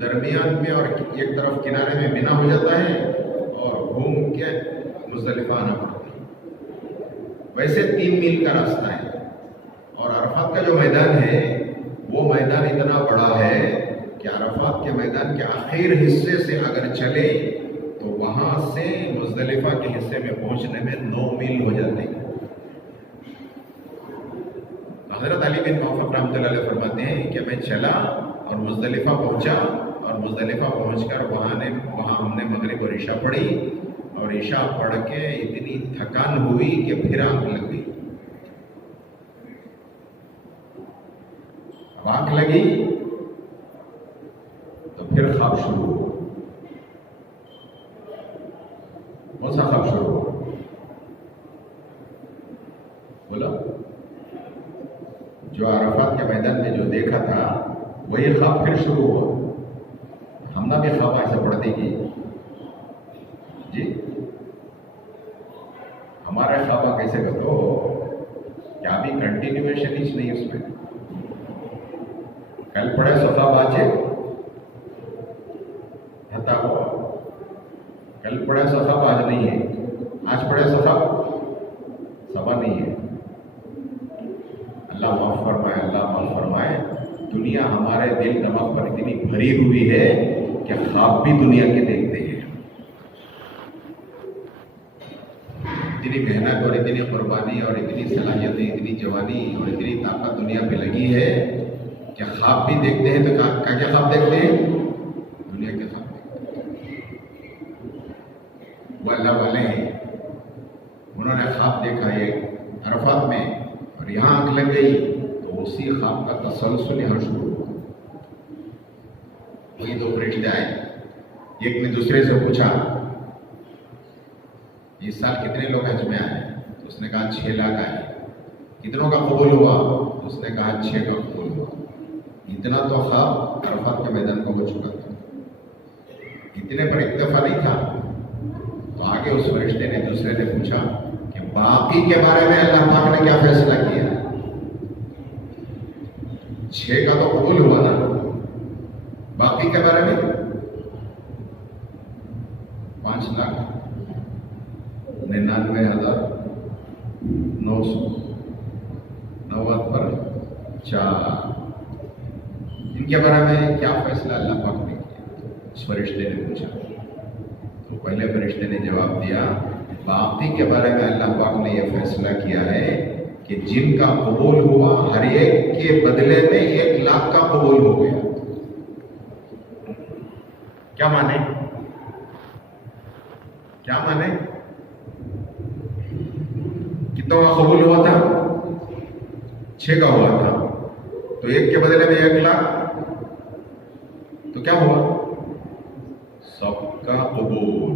درمیان میں اور ایک طرف کنارے میں بنا ہو جاتا ہے اور گھوم کے مزدلفہ آنا پڑتا ہے. ویسے 3 میل کا راستہ ہے. اور عرفات کا جو میدان ہے وہ میدان اتنا بڑا ہے کہ عرفات کے میدان کے آخر حصے سے اگر چلے تو وہاں سے مزدلفہ کے حصے میں پہنچنے میں 9 میل ہو جاتے ہیں. حضرت علی بن موفق رحمۃ اللہ علیہ فرماتے ہیں کہ میں چلا اور مزدلفہ پہنچا اور مزدلفہ پہنچ کر وہاں ہم نے مغرب اور عشاء پڑھی اور عشاء پڑھ کے اتنی تھکان ہوئی کہ پھر آنکھ لگ گئی. اب آنکھ لگی تو پھر خواب شروع ہوا. کون سا خواب شروع ہوا؟ بولا. جو عرفات کے میدان میں جو دیکھا تھا وہی خواب پھر شروع ہوا. ہم نے بھی خواب ایسا پڑھتے کی جی. ہمارے خواب کیسے بتو کیا بھی کنٹینیویشن ہی نہیں اس میں. کل پڑھے سو خواب آجے ہتا ہوا. کل پڑھے سو خواب آج نہیں ہے. آج پڑھے سو خواب صبح نہیں ہے. اللہ معاف فرمائے, اللہ معاف فرمائے. دنیا ہمارے دل دماغ پر اتنی بھری ہوئی ہے کہ خواب بھی دنیا کے دیکھتے ہیں. اتنی محنت اور اتنی قربانی اور اتنی صلاحیتیں, اتنی جوانی اور اتنی طاقت دنیا پہ لگی ہے کہ خواب بھی دیکھتے ہیں. تو کیا خواب دیکھتے ہیں؟ دنیا کے خواب دیکھتے ہیں. وہ اللہ والے ہیں, انہوں نے خواب دیکھا ایک عرفات میں اور یہاں آنکھ لگ گئی تو اسی خواب کا تسلسل یہاں شروع ہوا. وہی 2 فرشتے آئے. ایک نے دوسرے سے پوچھا اس سال کتنے لوگ حج میں آئے؟ تو اس نے کہا 6 لاکھ آئے. کتنوں کا قبول ہوا؟ تو اس نے کہا 6 کا قبول ہوا. اتنا تو خواب عرفات کے میدان کو ہو چکا تھا. اتنے پر اکتفا نہیں تھا. تو آگے اس فرشتے نے دوسرے نے پوچھا کہ باقی کے بارے میں اللہ پاک نے کیا فیصلہ کیا؟ 6 کا تو قبول ہوا نا, باقی کے بارے میں 5,99,990 پر 4 ان کے بارے میں کیا فیصلہ اللہ پاک نے کیا؟ اس فرشتے نے پوچھا. تو پہلے فرشتے نے جواب دیا باقی کے بارے میں اللہ پاک نے یہ فیصلہ کیا ہے کہ جن کا قبول ہوا ہر ایک کے بدلے میں 1 لاکھ کا قبول ہو گیا. کیا مانے؟ کیا مانے؟ کتنا کا قبول ہوا تھا؟ 6 کا ہوا تھا. تو 1 کے بدلے میں 1 لاکھ. تو کیا ہوا؟ سب کا قبول.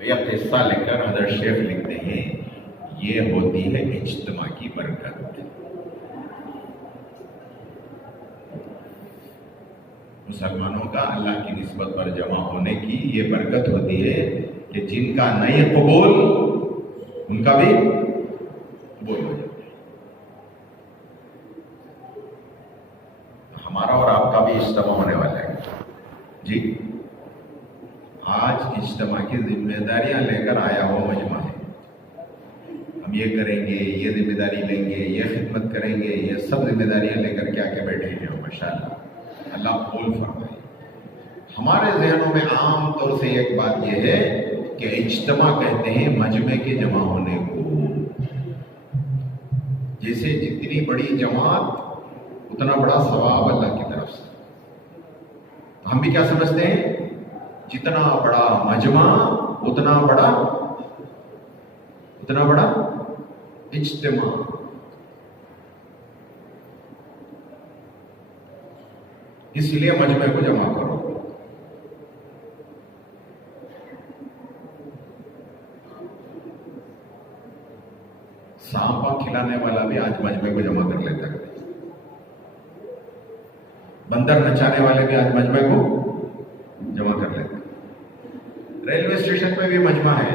یہ قصہ لے کر حضرت شیخ لکھتے ہیں یہ ہوتی ہے اجتماع کی برکت. مسلمانوں کا اللہ کی نسبت پر جمع ہونے کی یہ برکت ہوتی ہے کہ جن کا نہیں قبول ان کا بھی قبول ہو جاتا ہے. ہمارا اور آپ کا بھی اجتماع ہونے والا ہے جی. آج اجتماع کی ذمہ داریاں لے کر آیا ہوا مجمع ہے. ہم یہ کریں گے, یہ ذمہ داری لیں گے, یہ خدمت کریں گے, یہ سب ذمہ داریاں لے کر کے آ کے بیٹھے ہیں. ماشاءاللہ اللہ قبول فرمائے. ہمارے ذہنوں میں عام طور سے ایک بات یہ ہے کہ اجتماع کہتے ہیں مجمع کے جمع ہونے کو. جیسے جتنی بڑی جماعت اتنا بڑا ثواب اللہ کی طرف سے. ہم بھی کیا سمجھتے ہیں جتنا بڑا مجمع اتنا بڑا اجتماع. اس لیے مجمع کو جمع کرو. سانپا کھلانے والا بھی آج مجمع کو جمع کر لیتا ہے. بندر نچانے والے بھی آج مجمع کو جمع کر لیتے. ریلوے اسٹیشن پہ بھی مجمع ہے.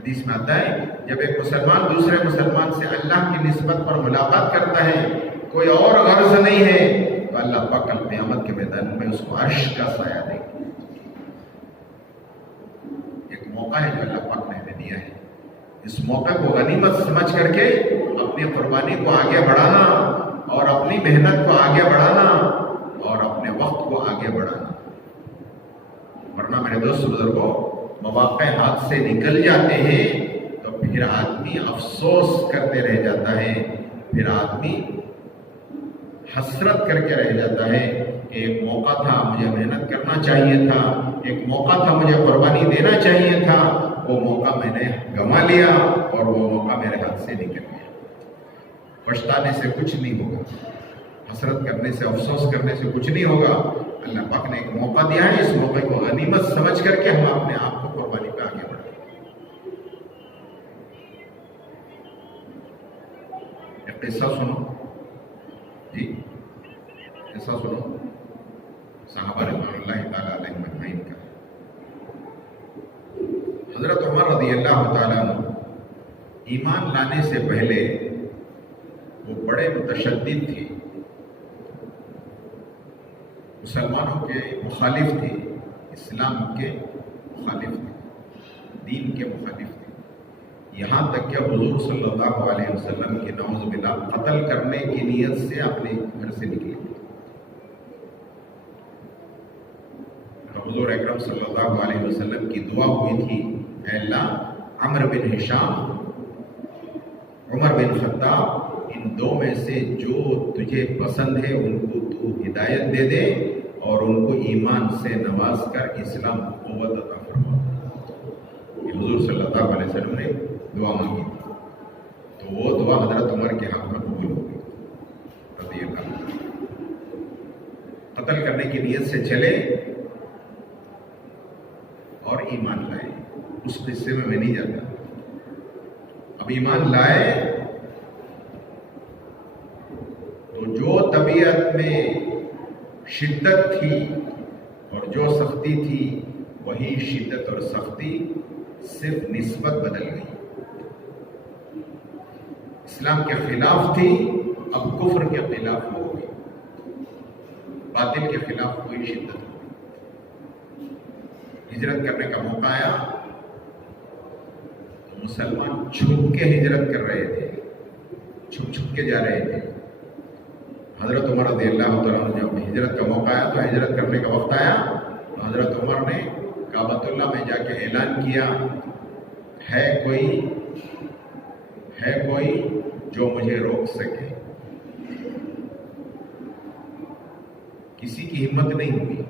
حدیث میں آتا ہے جب ایک مسلمان دوسرے مسلمان سے اللہ کی نسبت پر ملاقات کرتا ہے، کوئی اور غرض نہیں ہے، تو اللہ پاک کل قیامت کے میدان میں اس کو عرش کا سایہ دے گا۔ ایک موقع ہے جو اللہ پاک نے ہمیں دیا ہے، اس موقع کو غنیمت سمجھ کر کے اپنی قربانی کو آگے بڑھانا اور اپنی محنت کو آگے بڑھانا اور اپنے وقت کو آگے بڑھانا، ورنہ میرے دوست بزرگوں مواقع ہاتھ سے نکل جاتے ہیں تو پھر آدمی افسوس کرتے رہ جاتا ہے، پھر آدمی حسرت کر کے رہ جاتا ہے کہ ایک موقع تھا، مجھے محنت کرنا چاہیے تھا، ایک موقع تھا، مجھے قربانی دینا چاہیے تھا، وہ موقع میں نے گنوا لیا اور وہ موقع میرے ہاتھ سے نکل گیا۔ پچھتانے سے کچھ نہیں ہوگا، حسرت کرنے سے، افسوس کرنے سے کچھ نہیں ہوگا۔ اللہ پاک نے ایک موقع دیا ہے، اس موقع کو غنیمت سمجھ کر کے ہم اپنے آپ کو قربانی پہ آگے بڑھیں۔ ایک قصہ سنو جی، قصہ سنو صحابہ رضوان اللہ تعالیٰ علیہ مجمعین کا۔ حضرت عمر رضی اللہ تعالیٰ عنہ ایمان لانے سے پہلے وہ بڑے متشدد تھے، مسلمانوں کے مخالف تھے، اسلام کے مخالف تھے، دین کے مخالف تھے، یہاں تک کہ حضور صلی اللہ علیہ وسلم کے نعوذ باللہ قتل کرنے کی نیت سے اپنے گھر سے نکلے۔ حضور اکرم صلی اللہ علیہ وسلم کی دعا ہوئی تھی، اے اللہ عمرو بن ہشام، عمر بن خطاب، ان دو میں سے جو تجھے پسند ہے ان کو تو ہدایت دے دے اور ان کو ایمان سے نواز کر اسلام قوت عطا فرما۔ یہ حضور صلی اللہ علیہ وسلم نے دعا مانگی تھی، تو وہ دعا حضرت عمر کے حق میں قبول ہو گئی رضی اللہ عنہ۔ قتل کرنے کی نیت سے چلے اور ایمان لائے، اس قصے میں نہیں جاتا۔ اب ایمان لائے تو جو طبیعت میں شدت تھی اور جو سختی تھی، وہی شدت اور سختی صرف نسبت بدل گئی۔ اسلام کے خلاف تھی، اب کفر کے خلاف ہو گئی، باطل کے خلاف کوئی شدت ہو گئی۔ ہجرت کرنے کا موقع آیا تو مسلمان چھپ کے ہجرت کر رہے تھے، چھپ چھپ کے جا رہے تھے۔ حضرت عمر رضی اللہ تعالیٰ عنہ جب ہجرت کا موقع آیا تو ہجرت کرنے کا وقت آیا تو حضرت عمر نے کعبۃ اللہ میں جا کے اعلان کیا، ہے کوئی جو مجھے روک سکے؟ کسی کی ہمت نہیں ہوئی،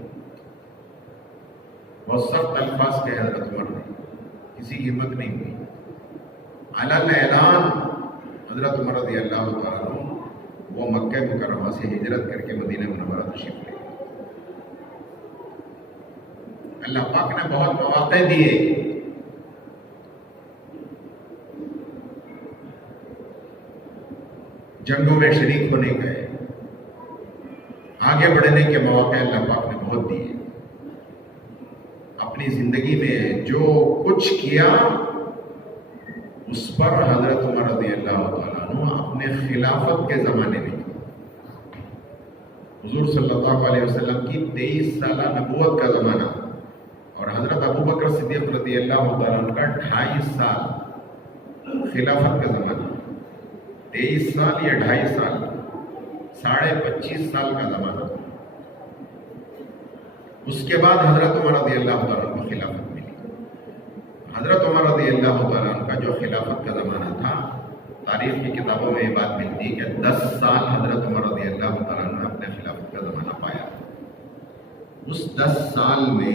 بہت سخت الفاظ کہے حضرت عمر نے، کسی کی ہمت نہیں ہوئی۔ علن اعلان حضرت عمر رضی اللہ تعالیٰ عنہ وہ مکہ مکرمہ سے ہجرت کر کے مدینہ منورہ تشریف لے گئے۔ اللہ پاک نے بہت مواقع دیے، جنگوں میں شریک ہونے گئے، آگے بڑھنے کے مواقع اللہ پاک نے بہت دیے۔ اپنی زندگی میں جو کچھ کیا اس پر حضرت عمر رضی اللہ تعالیٰ عنہ اپنے خلافت کے زمانے میں، حضور صلی اللہ علیہ وسلم کی 23 سالہ نبوت کا زمانہ اور حضرت ابو بکر صدیق رضی اللہ تعالیٰ عنہ کا 2.5 سال خلافت کا زمانہ، 23 سال یا 2.5 سال، 25.5 سال کا زمانہ۔ اس کے بعد حضرت عمر رضی اللہ تعالیٰ عنہ کو خلافت ملی۔ حضرت عمر رضی اللہ تعالیٰ عنہ کا جو خلافت کا زمانہ تھا، تاریخ کی کتابوں میں یہ بات ملتی ہے کہ 10 سال حضرت عمر رضی اللہ تعالیٰ عنہ نے اپنے خلافت کا زمانہ پایا۔ اس 10 سال میں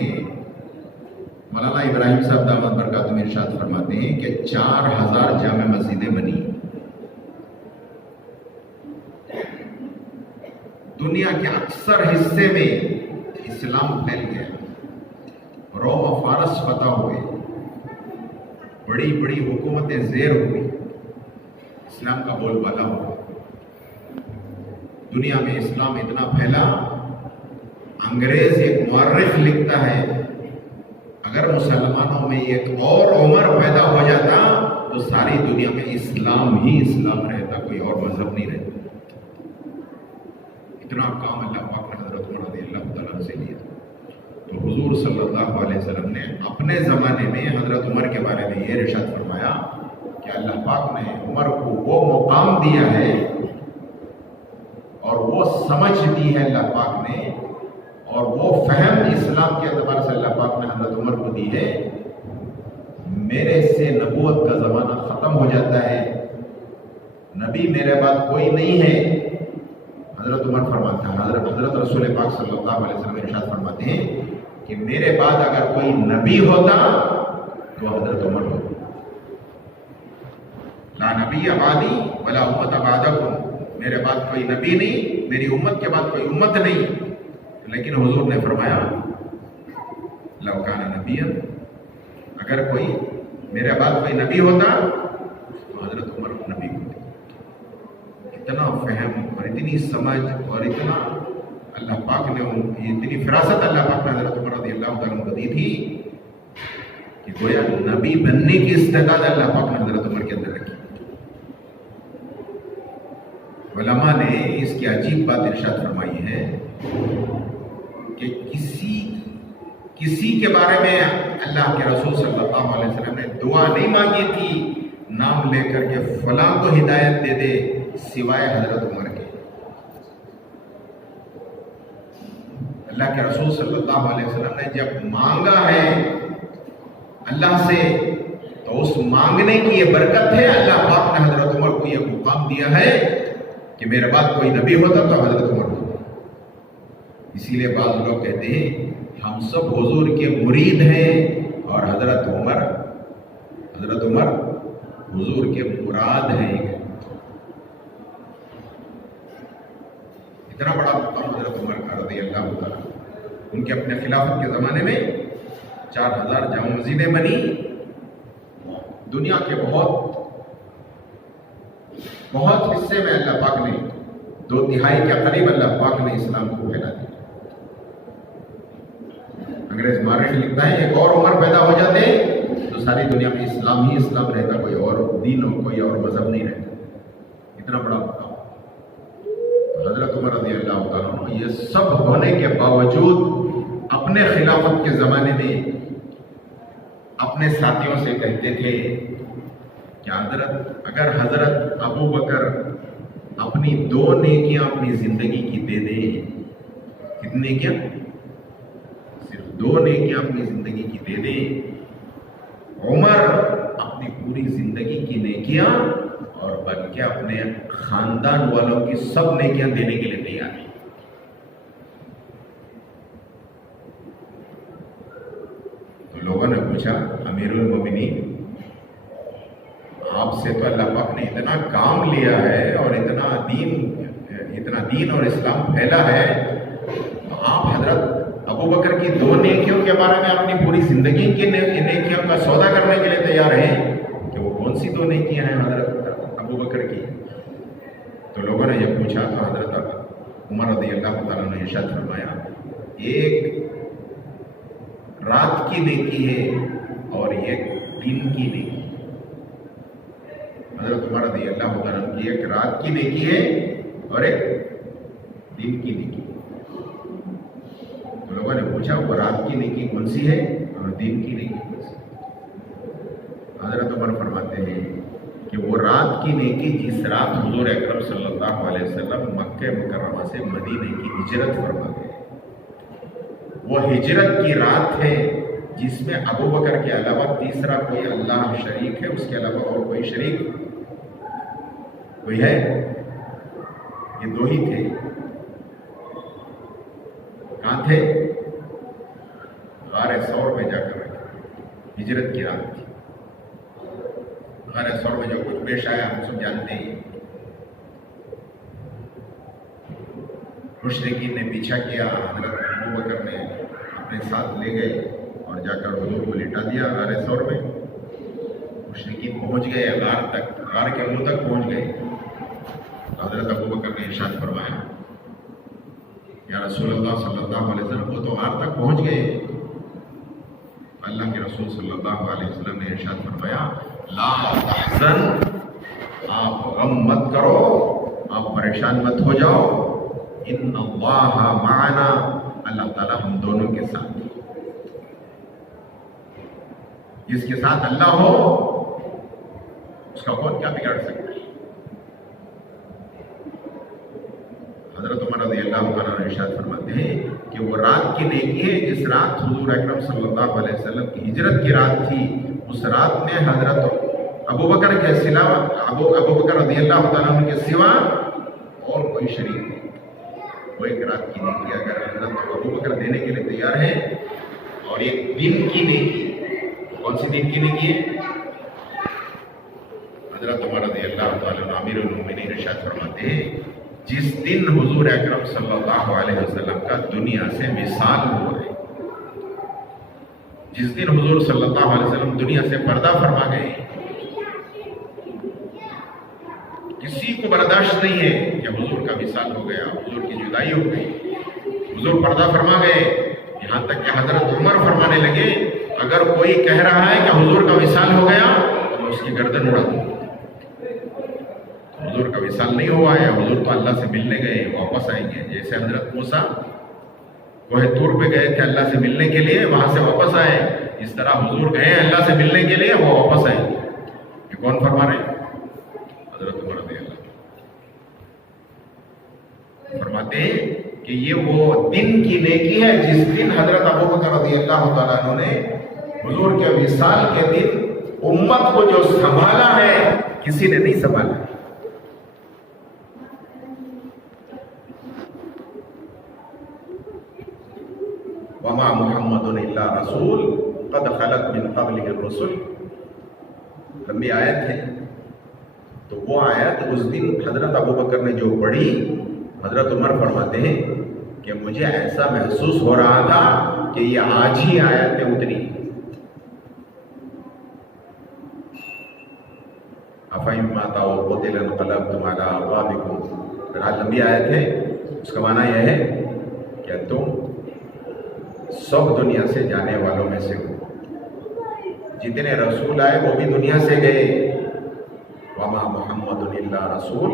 مولانا ابراہیم صاحب دامت برکاتہم ارشاد فرماتے ہیں کہ 4000 جامع مسجدیں بنی، دنیا کے اکثر حصے میں اسلام پھیل گیا، روم و فارس فتح ہوئے، بڑی بڑی حکومتیں زیر ہوئی، اسلام کا بول بالا ہوا، دنیا میں اسلام اتنا پھیلا، انگریز ایک مورخ لکھتا ہے اگر مسلمانوں میں ایک اور عمر پیدا ہو جاتا تو ساری دنیا میں اسلام ہی اسلام رہتا، کوئی اور مذہب نہیں رہتا۔ اتنا کام اللہ پاک نے حضرت عمر رضی اللہ تعالیٰ سے لیا۔ تو حضور صلی اللہ علیہ وسلم نے اپنے زمانے میں حضرت عمر کے بارے میں یہ ارشاد فرمایا کہ اللہ پاک نے عمر کو وہ مقام دیا ہے اور وہ سمجھ دی ہے اللہ پاک نے، اور وہ فہم اسلام کے اعتبار سے اللہ پاک نے حضرت عمر کو دی ہے، میرے سے نبوت کا زمانہ ختم ہو جاتا ہے، نبی میرے بعد کوئی نہیں ہے۔ حضرت عمر فرماتا ہے، حضرت رسول پاک صلی اللہ علیہ وسلم ارشاد فرماتے ہیں کہ میرے بعد اگر کوئی نبی ہوتا تو حضرت عمر ہوتا۔ لا نبی بعدی ولا امت بعدکم، میرے بعد کوئی نبی نہیں، میری امت کے بعد کوئی امت نہیں، لیکن حضور نے فرمایا لو کان نبیا، اگر کوئی میرے بعد کوئی نبی ہوتا تو حضرت عمر نبی ہوتے۔ اتنا فہم اور اتنی سمجھ اور اتنا اللہ پاک نے اتنی فراست اللہ پاک نے حضرت عمر رضی اللہ تعالیٰ کو دی تھی کہ گویا نبی بننے کی استعداد اللہ پاک نے حضرت عمر کے اندر رکھی۔ علماء نے اس کی عجیب بات ارشاد فرمائی ہے کہ کسی کے بارے میں اللہ کے رسول صلی اللہ علیہ وسلم نے دعا نہیں مانگی تھی نام لے کر کے فلاں کو ہدایت دے دے، سوائے حضرت عمر کے۔ اللہ کے رسول صلی اللہ علیہ وسلم نے جب مانگا ہے اللہ سے تو اس مانگنے کی یہ برکت ہے، اللہ پاک نے حضرت عمر کو یہ مقام دیا ہے کہ میرے بعد کوئی نبی ہوتا تو حضرت عمر ہوتا۔ اسی لیے بعض لوگ کہتے ہیں ہم سب حضور کے مرید ہیں اور حضرت عمر حضور کے مراد ہیں۔ اتنا بڑا مقام حضرت عمر کا رضی اللہ تعالیٰ۔ ان کے اپنے خلافت کے زمانے میں 4000 جامع مسجدیں بنی، دنیا کے بہت حصے میں اللہ پاک نے 2/3 کے قریب اللہ پاک نے اسلام کو پھیلا دیا۔ انگریز مارش لکھتا ہے ایک اور عمر پیدا ہو جاتے تو ساری دنیا میں اسلام ہی اسلام رہتا، کوئی اور دین ہو کوئی اور مذہب نہیں رہتا۔ اتنا بڑا مقام۔ حضرت عمر رضی اللہ تعالیٰ عنہ یہ سب ہونے کے باوجود اپنے خلافت کے زمانے میں اپنے ساتھیوں سے کہتے تھے کہ اگر حضرت ابو بکر اپنی 2 نیکیاں اپنی زندگی کی دے دیں، کتنی نیکیاں؟ صرف 2 نیکیاں اپنی زندگی کی دے دیں، عمر اپنی پوری زندگی کی نیکیاں اور بلکہ اپنے خاندان والوں کی سب نیکیاں دینے کے لیے تیار ہیں۔ تو لوگوں نے پوچھا امیر المومنین آپ سے تو اللہ پاک نے اتنا کام لیا ہے اور اتنا دین اور اسلام پھیلا ہے، تو آپ حضرت ابو بکر کی 2 نیکیوں کے بارے میں اپنی پوری زندگی کی نیکیوں کا سودا کرنے کے لیے تیار ہیں کہ وہ کون سی 2 نیکیاں ہیں حضرت ابو بکر کی؟ تو لوگوں نے یہ پوچھا تو حضرت عمر رضی اللہ تعالیٰ نے ارشاد فرمایا ایک رات کی نیکی ہے اور ایک دن کی نیکی۔ حضرت عمر رضی اللہ تعالیٰ کی ایک رات کی نیکی ہے اور ایک دن کی نیکی۔ تو لوگوں نے پوچھا وہ رات کی نیکی کون سی ہے اور دن کی نیکی کون سی؟ حضرت عمر فرماتے ہیں کہ وہ رات کی نیکی جس رات حضور اکرم صلی اللہ علیہ وسلم مکہ مکرمہ سے مدینے کی ہجرت فرما گئے، وہ ہجرت کی رات ہے جس میں ابو بکر کے علاوہ تیسرا کوئی اللہ شریک ہے، اس کے علاوہ اور کوئی شریک کوئی ہے؟ یہ 2 ہی تھے۔ کہاں تھے؟ غار ثور میں جا کر رہے، ہجرت کی رات تھی۔ غار ثور میں جو کچھ پیش آیا ہم سب جانتے ہیں۔ مشرکین نے پیچھا کیا، حضرت ابو بکر نے اپنے ساتھ لے گئے اور جا کر حضور کو لٹا دیا غار ثور میں۔ مشرکین پہنچ گئے غار تک، غار کے منہ تک پہنچ گئے۔ حضرت ابو بکر نے ارشاد فرمایا یا رسول اللہ صلی اللہ علیہ وسلم وہ تو غار تک پہنچ گئے، اللہ رسول صلی اللہ علیہ وسلم نے ارشاد فرمایا لا تحزن، آپ غم مت کرو، آپ پریشان مت ہو جاؤ، ان اللہ معنا، اللہ تعالیٰ ہم دونوں کے ساتھ، جس کے ساتھ اللہ ہو اس کا کون کیا بگاڑ سکتا ہے۔ حضرت عمر رضی اللہ عنہ ارشاد فرماتے ہیں کہ وہ رات کی نیکی ہے جس رات حضور اکرم صلی اللہ علیہ وسلم کی ہجرت کی رات تھی، اس رات میں حضرت ابوبکر کے سوا ابوبکر رضی اللہ تعالیٰ عنہ کے سوا اور کوئی شریک نہیں۔ وہ ایک رات کی نیکی اگر حضرت ابوبکر دینے کے لیے تیار ہے، اور ایک دن کی نیکی، کون سی دن کی نیکی ہے؟ حضرت عمر رضی اللہ تعالیٰ عنہ امیر المومنین ارشاد فرماتے ہیں جس دن حضور اکرم صلی اللہ علیہ وسلم کا دنیا سے وصال ہوا ہے، جس دن حضور صلی اللہ علیہ وسلم دنیا سے پردہ فرما گئے، کسی کو برداشت نہیں ہے کہ حضور کا وصال ہو گیا، حضور کی جدائی ہو گئی، حضور پردہ فرما گئے، یہاں تک کہ حضرت عمر فرمانے لگے اگر کوئی کہہ رہا ہے کہ حضور کا وصال ہو گیا تو میں اس کی گردن اڑا دوں۔ حضور کا وصال نہیں ہوا ہے، حضور تو اللہ سے ملنے گئے، واپس آئیں گے، جیسے حضرت موسیٰ کوہ طور پہ گئے تھے اللہ سے ملنے کے لیے، وہاں سے واپس آئے، اس طرح حضور گئے اللہ سے ملنے کے لیے، وہ واپس آئے۔ یہ کون فرما رہے ہیں؟ حضرت عمر رضی اللہ فرماتے ہیں کہ یہ وہ دن کی نیکی ہے جس دن حضرت ابوبکر رضی اللہ تعالیٰ عنہ نے حضور کے وصال کے دن امت کو جو سنبھالا ہے کسی نے نہیں سنبھالا۔ وما محمد الا رسول قد خلت من قبله الرسل، لمبی آیت ہے، تو وہ آیت اس دن حضرت ابوبکر نے جو پڑھی، حضرت عمر فرماتے ہیں کہ مجھے ایسا محسوس ہو رہا تھا کہ یہ آج ہی آیتیں اتری۔ افہم ماتا وقتل انقلبتم علی اعقابکم، بہرحال لمبی آیت ہے، اس کا معنی یہ ہے کہ تم سب دنیا سے جانے والوں میں سے ہو، جتنے رسول آئے وہ بھی دنیا سے گئے، وما محمد الا رسول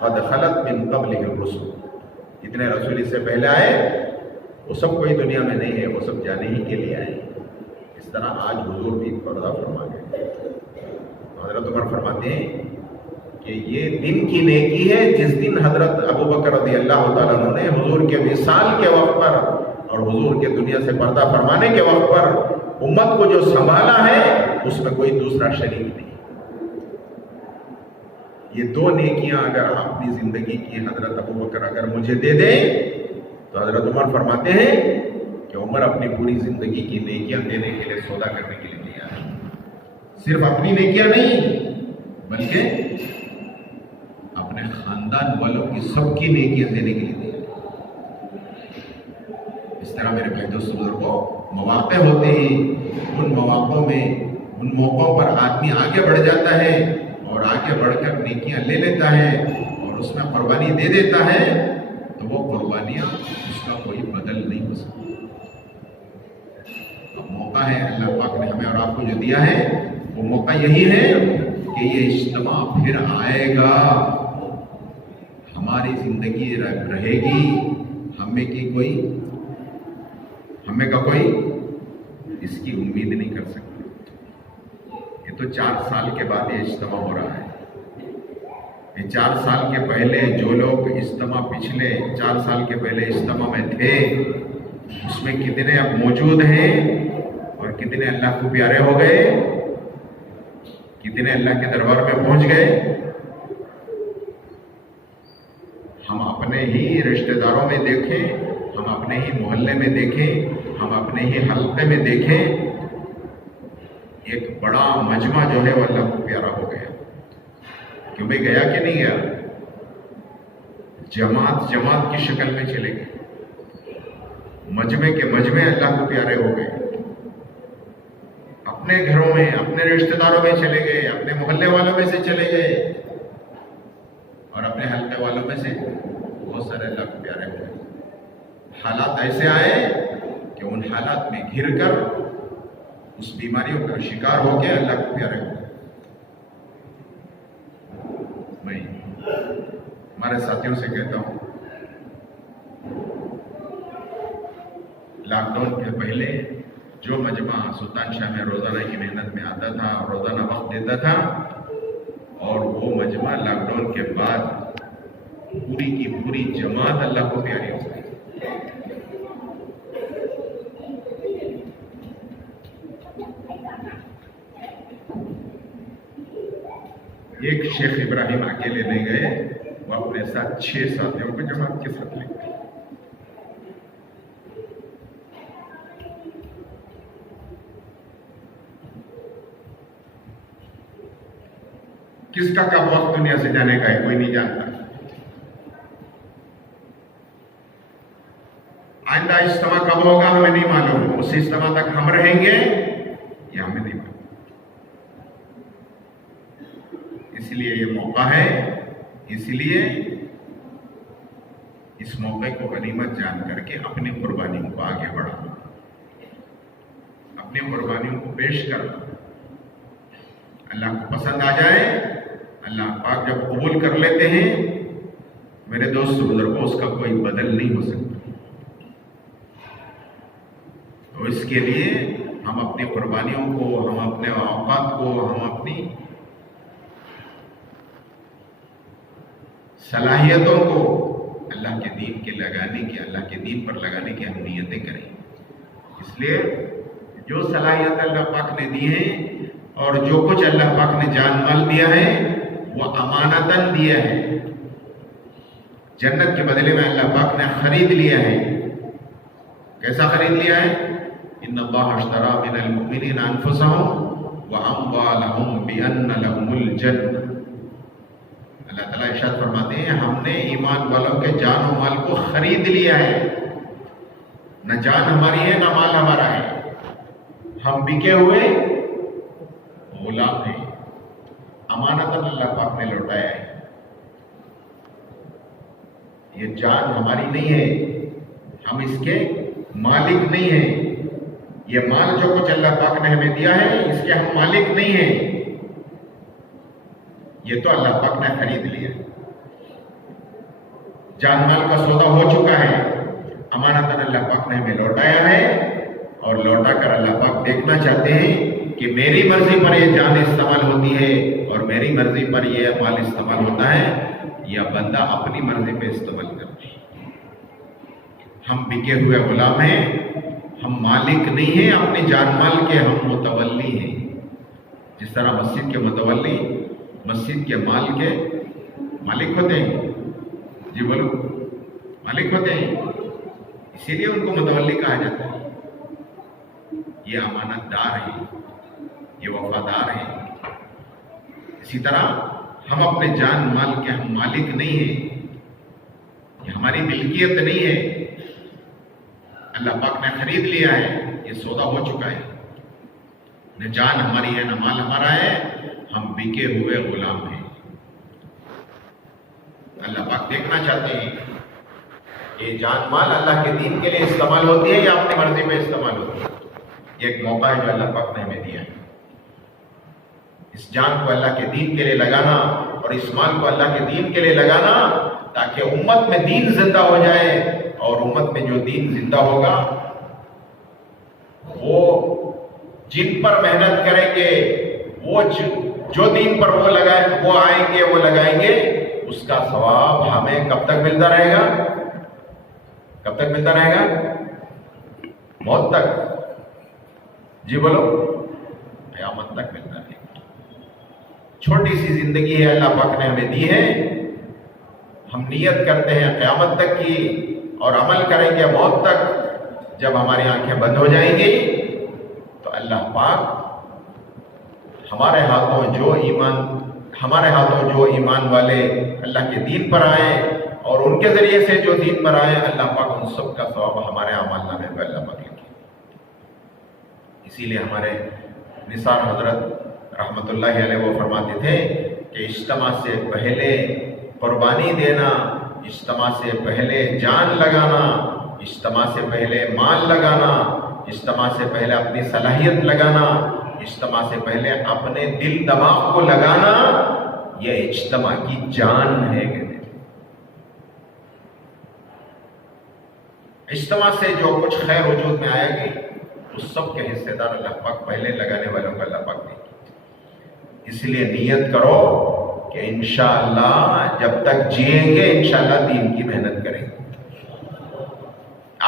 قد خلت من قبلہ الرسل، جتنے رسول اس سے پہلے آئے وہ سب کوئی دنیا میں نہیں ہے، وہ سب جانے ہی کے لیے آئے۔ اس طرح آج حضور بھی پردہ فرما گئے۔ حضرت عمر فرماتے ہیں کہ یہ دن کی نیکی ہے جس دن حضرت ابوبکر رضی اللہ تعالیٰ عنہ نے حضور کے وصال کے وقت پر اور حضور کے دنیا سے پردہ فرمانے کے وقت پر امت کو جو سنبھالا ہے اس میں کوئی دوسرا شریک نہیں۔ یہ دو نیکیاں اگر اپنی زندگی کی حضرت ابوبکر اگر مجھے دے دیں تو حضرت عمر فرماتے ہیں کہ عمر اپنی پوری زندگی کی نیکیاں دینے کے لیے سودا کرنے کے لیے تیار ہے، صرف اپنی نیکیاں نہیں بلکہ اپنے خاندان والوں کی سب کی نیکیاں دینے کے لیے تیار ہے۔ اس طرح میرے بھائی دوست بزرگوں، مواقع ہوتے ہیں، ان مواقعوں میں ان موقعوں پر آدمی آگے بڑھ جاتا ہے اور آگے بڑھ کر نیکیاں لے لیتا ہے اور اس میں قربانی دے دیتا ہے، تو وہ قربانیاں اس کا کوئی بدل نہیں ہو سکتی۔ اب موقع ہے اللہ پاک نے ہمیں اور آپ کو جو دیا ہے، وہ موقع یہی ہے کہ یہ اجتماع پھر آئے گا، ہماری زندگی رہے گی، ہمیں کا کوئی اس کی امید نہیں کر سکتا۔ یہ تو 4 سال کے بعد یہ اجتماع ہو رہا ہے۔ یہ 4 سال کے پہلے جو لوگ اجتماع پچھلے 4 سال کے پہلے اجتماع میں تھے، اس میں کتنے اب موجود ہیں اور کتنے اللہ کو پیارے ہو گئے، کتنے اللہ کے دربار میں پہنچ گئے۔ ہم اپنے ہی رشتہ داروں میں دیکھیں، ہم اپنے ہی محلے میں دیکھیں، ہم اپنے ہی حلقے میں دیکھیں، ایک بڑا مجمع جو ہے وہ اللہ کو پیارا ہو گیا۔ کیوں بھائی گیا کہ نہیں گیا؟ جماعت کی شکل میں چلے گئے، مجمع کے مجمع اللہ کو پیارے ہو گئے، اپنے گھروں میں اپنے رشتہ داروں میں چلے گئے، اپنے محلے والوں میں سے چلے گئے اور اپنے حلقے والوں میں سے بہت سارے اللہ کو پیارے ہو گئے۔ حالات ایسے آئے کہ ان حالات میں گھر کر اس بیماریوں کا شکار ہو کے اللہ کو پیارے ہو گئے. میں ہمارے ساتھیوں سے کہتا ہوں، لاک ڈاؤن کے پہلے جو مجمع سلطان شاہ میں روزانہ کی محنت میں آتا تھا اور روزانہ وقت دیتا تھا، اور وہ مجمع لاک ڈاؤن کے بعد پوری کی پوری جماعت اللہ کو پیاری ہو گئی. ایک شیخ ابراہیم اکیلے نہیں گئے، وہ اپنے ساتھ 6 ساتھیوں کو جماعت کے ساتھ لے گئے. کس کا کب وقت دنیا سے جانے کا ہے کوئی نہیں جانتا. آئندہ اجتماع کب ہوگا ہمیں نہیں معلوم. اس اجتماع تک ہم رہیں گے یا ہمیں نہیں معلوم. اس لیے یہ موقع ہے، اس لیے اس موقع کو غنیمت جان کر کے اپنی قربانیوں کو آگے بڑھانا، اپنی قربانیوں کو پیش کرنا. اللہ کو پسند آ جائے، اللہ پاک جب قبول کر لیتے ہیں، میرے دوست بزرگوں، اس کا کوئی بدل نہیں ہو سکتا. تو اس کے لیے ہم اپنی قربانیوں کو، ہم اپنے اوقات کو، ہم اپنی صلاحیتوں کو اللہ کے دین کے لگانے کی، اللہ کے دین پر لگانے کی ہم نیتیں کریں. اس لیے جو صلاحیت اللہ پاک نے دی ہیں اور جو کچھ اللہ پاک نے جان مال دیا ہے وہ امانتاً دیا ہے. جنت کے بدلے میں اللہ پاک نے خرید لیا ہے. کیسا خرید لیا ہے؟ ان اللہ اشتری من المؤمنین انفسهم واموالهم بان لهم الجنہ. اللہ تعالیٰ ارشاد فرماتے ہیں ہم نے ایمان والوں کے جان و مال کو خرید لیا ہے. نہ جان ہماری ہے نہ مال ہمارا ہے، ہم بکے ہوئے غلام ہیں. امانتاً اللہ پاک نے لوٹایا ہے. یہ جان ہماری نہیں ہے، ہم اس کے مالک نہیں ہیں. یہ مال جو کچھ اللہ پاک نے ہمیں دیا ہے اس کے ہم مالک نہیں ہیں. یہ تو اللہ پاک نے خرید لیا. جان مال کا سودا ہو چکا ہے. امانتاً اللہ پاک نے ہمیں لوٹایا ہے، اور لوٹا کر اللہ پاک دیکھنا چاہتے ہیں کہ میری مرضی پر یہ جان استعمال ہوتی ہے اور میری مرضی پر یہ مال استعمال ہوتا ہے، یا بندہ اپنی مرضی پہ استعمال کرتا ہے. ہم بکے ہوئے غلام ہیں، ہم مالک نہیں ہیں اپنی جان مال کے، ہم متولی ہیں. جس طرح مسجد کے متولی مسجد کے مال کے مالک ہوتے ہیں. جی بولو، مالک ہوتے ہیں، اسی لیے ان کو متولی کہا جاتا ہے. یہ امانت دار ہیں، یہ وفادار ہیں. اسی طرح ہم اپنے جان مال کے ہم مالک نہیں ہیں، یہ ہماری ملکیت نہیں ہے. اللہ پاک نے خرید لیا ہے، یہ سودا ہو چکا ہے. نہ جان ہماری ہے نہ مال ہمارا ہے، ہم بکے ہوئے غلام ہیں. اللہ پاک دیکھنا چاہتے ہیں یہ جان مال اللہ کے دین کے لیے استعمال ہوتی ہے یا اپنی مرضی میں استعمال ہوتی ہے. یہ ایک موقع ہے جو اللہ پاک نے ہمیں دیا ہے. اس جان کو اللہ کے دین کے لیے لگانا اور اس مال کو اللہ کے دین کے لیے لگانا، تاکہ امت میں دین زندہ ہو جائے. اور امت میں جو دین زندہ ہوگا وہ جن پر محنت کریں گے، وہ جو دین پر وہ لگائیں، وہ آئیں گے، وہ لگائیں گے، اس کا ثواب ہمیں کب تک ملتا رہے گا؟ کب تک ملتا رہے گا؟ موت تک. جی بولو، قیامت تک ملتا رہے گا. چھوٹی سی زندگی ہے اللہ پاک نے ہمیں دی ہے. ہم نیت کرتے ہیں قیامت تک کی اور عمل کریں گے موت تک. جب ہماری آنکھیں بند ہو جائیں گی تو اللہ پاک ہمارے ہاتھوں جو ایمان والے اللہ کے دین پر آئے اور ان کے ذریعے سے جو دین پر آئے، اللہ پاک ان سب کا ثواب ہمارے اعمال نامے میں اللہ پاک لکھے. اسی لیے ہمارے نثار حضرت رحمۃ اللہ علیہ وہ فرماتے تھے کہ اجتماع سے پہلے قربانی دینا، اجتماع سے پہلے جان لگانا، اجتماع سے پہلے مال لگانا، اجتماع سے پہلے اپنی صلاحیت لگانا، اجتماع سے پہلے اپنے دل دماغ کو لگانا، یہ اجتماع کی جان ہے۔ اجتماع سے جو کچھ خیر وجود میں آئے گی اس سب کے حصے دار اللہ پاک پہلے لگانے والوں کو اللہ پاک دے گی۔ اس لیے نیت کرو کہ انشاءاللہ جب تک جئیں گے انشاءاللہ دین کی محنت کریں گے۔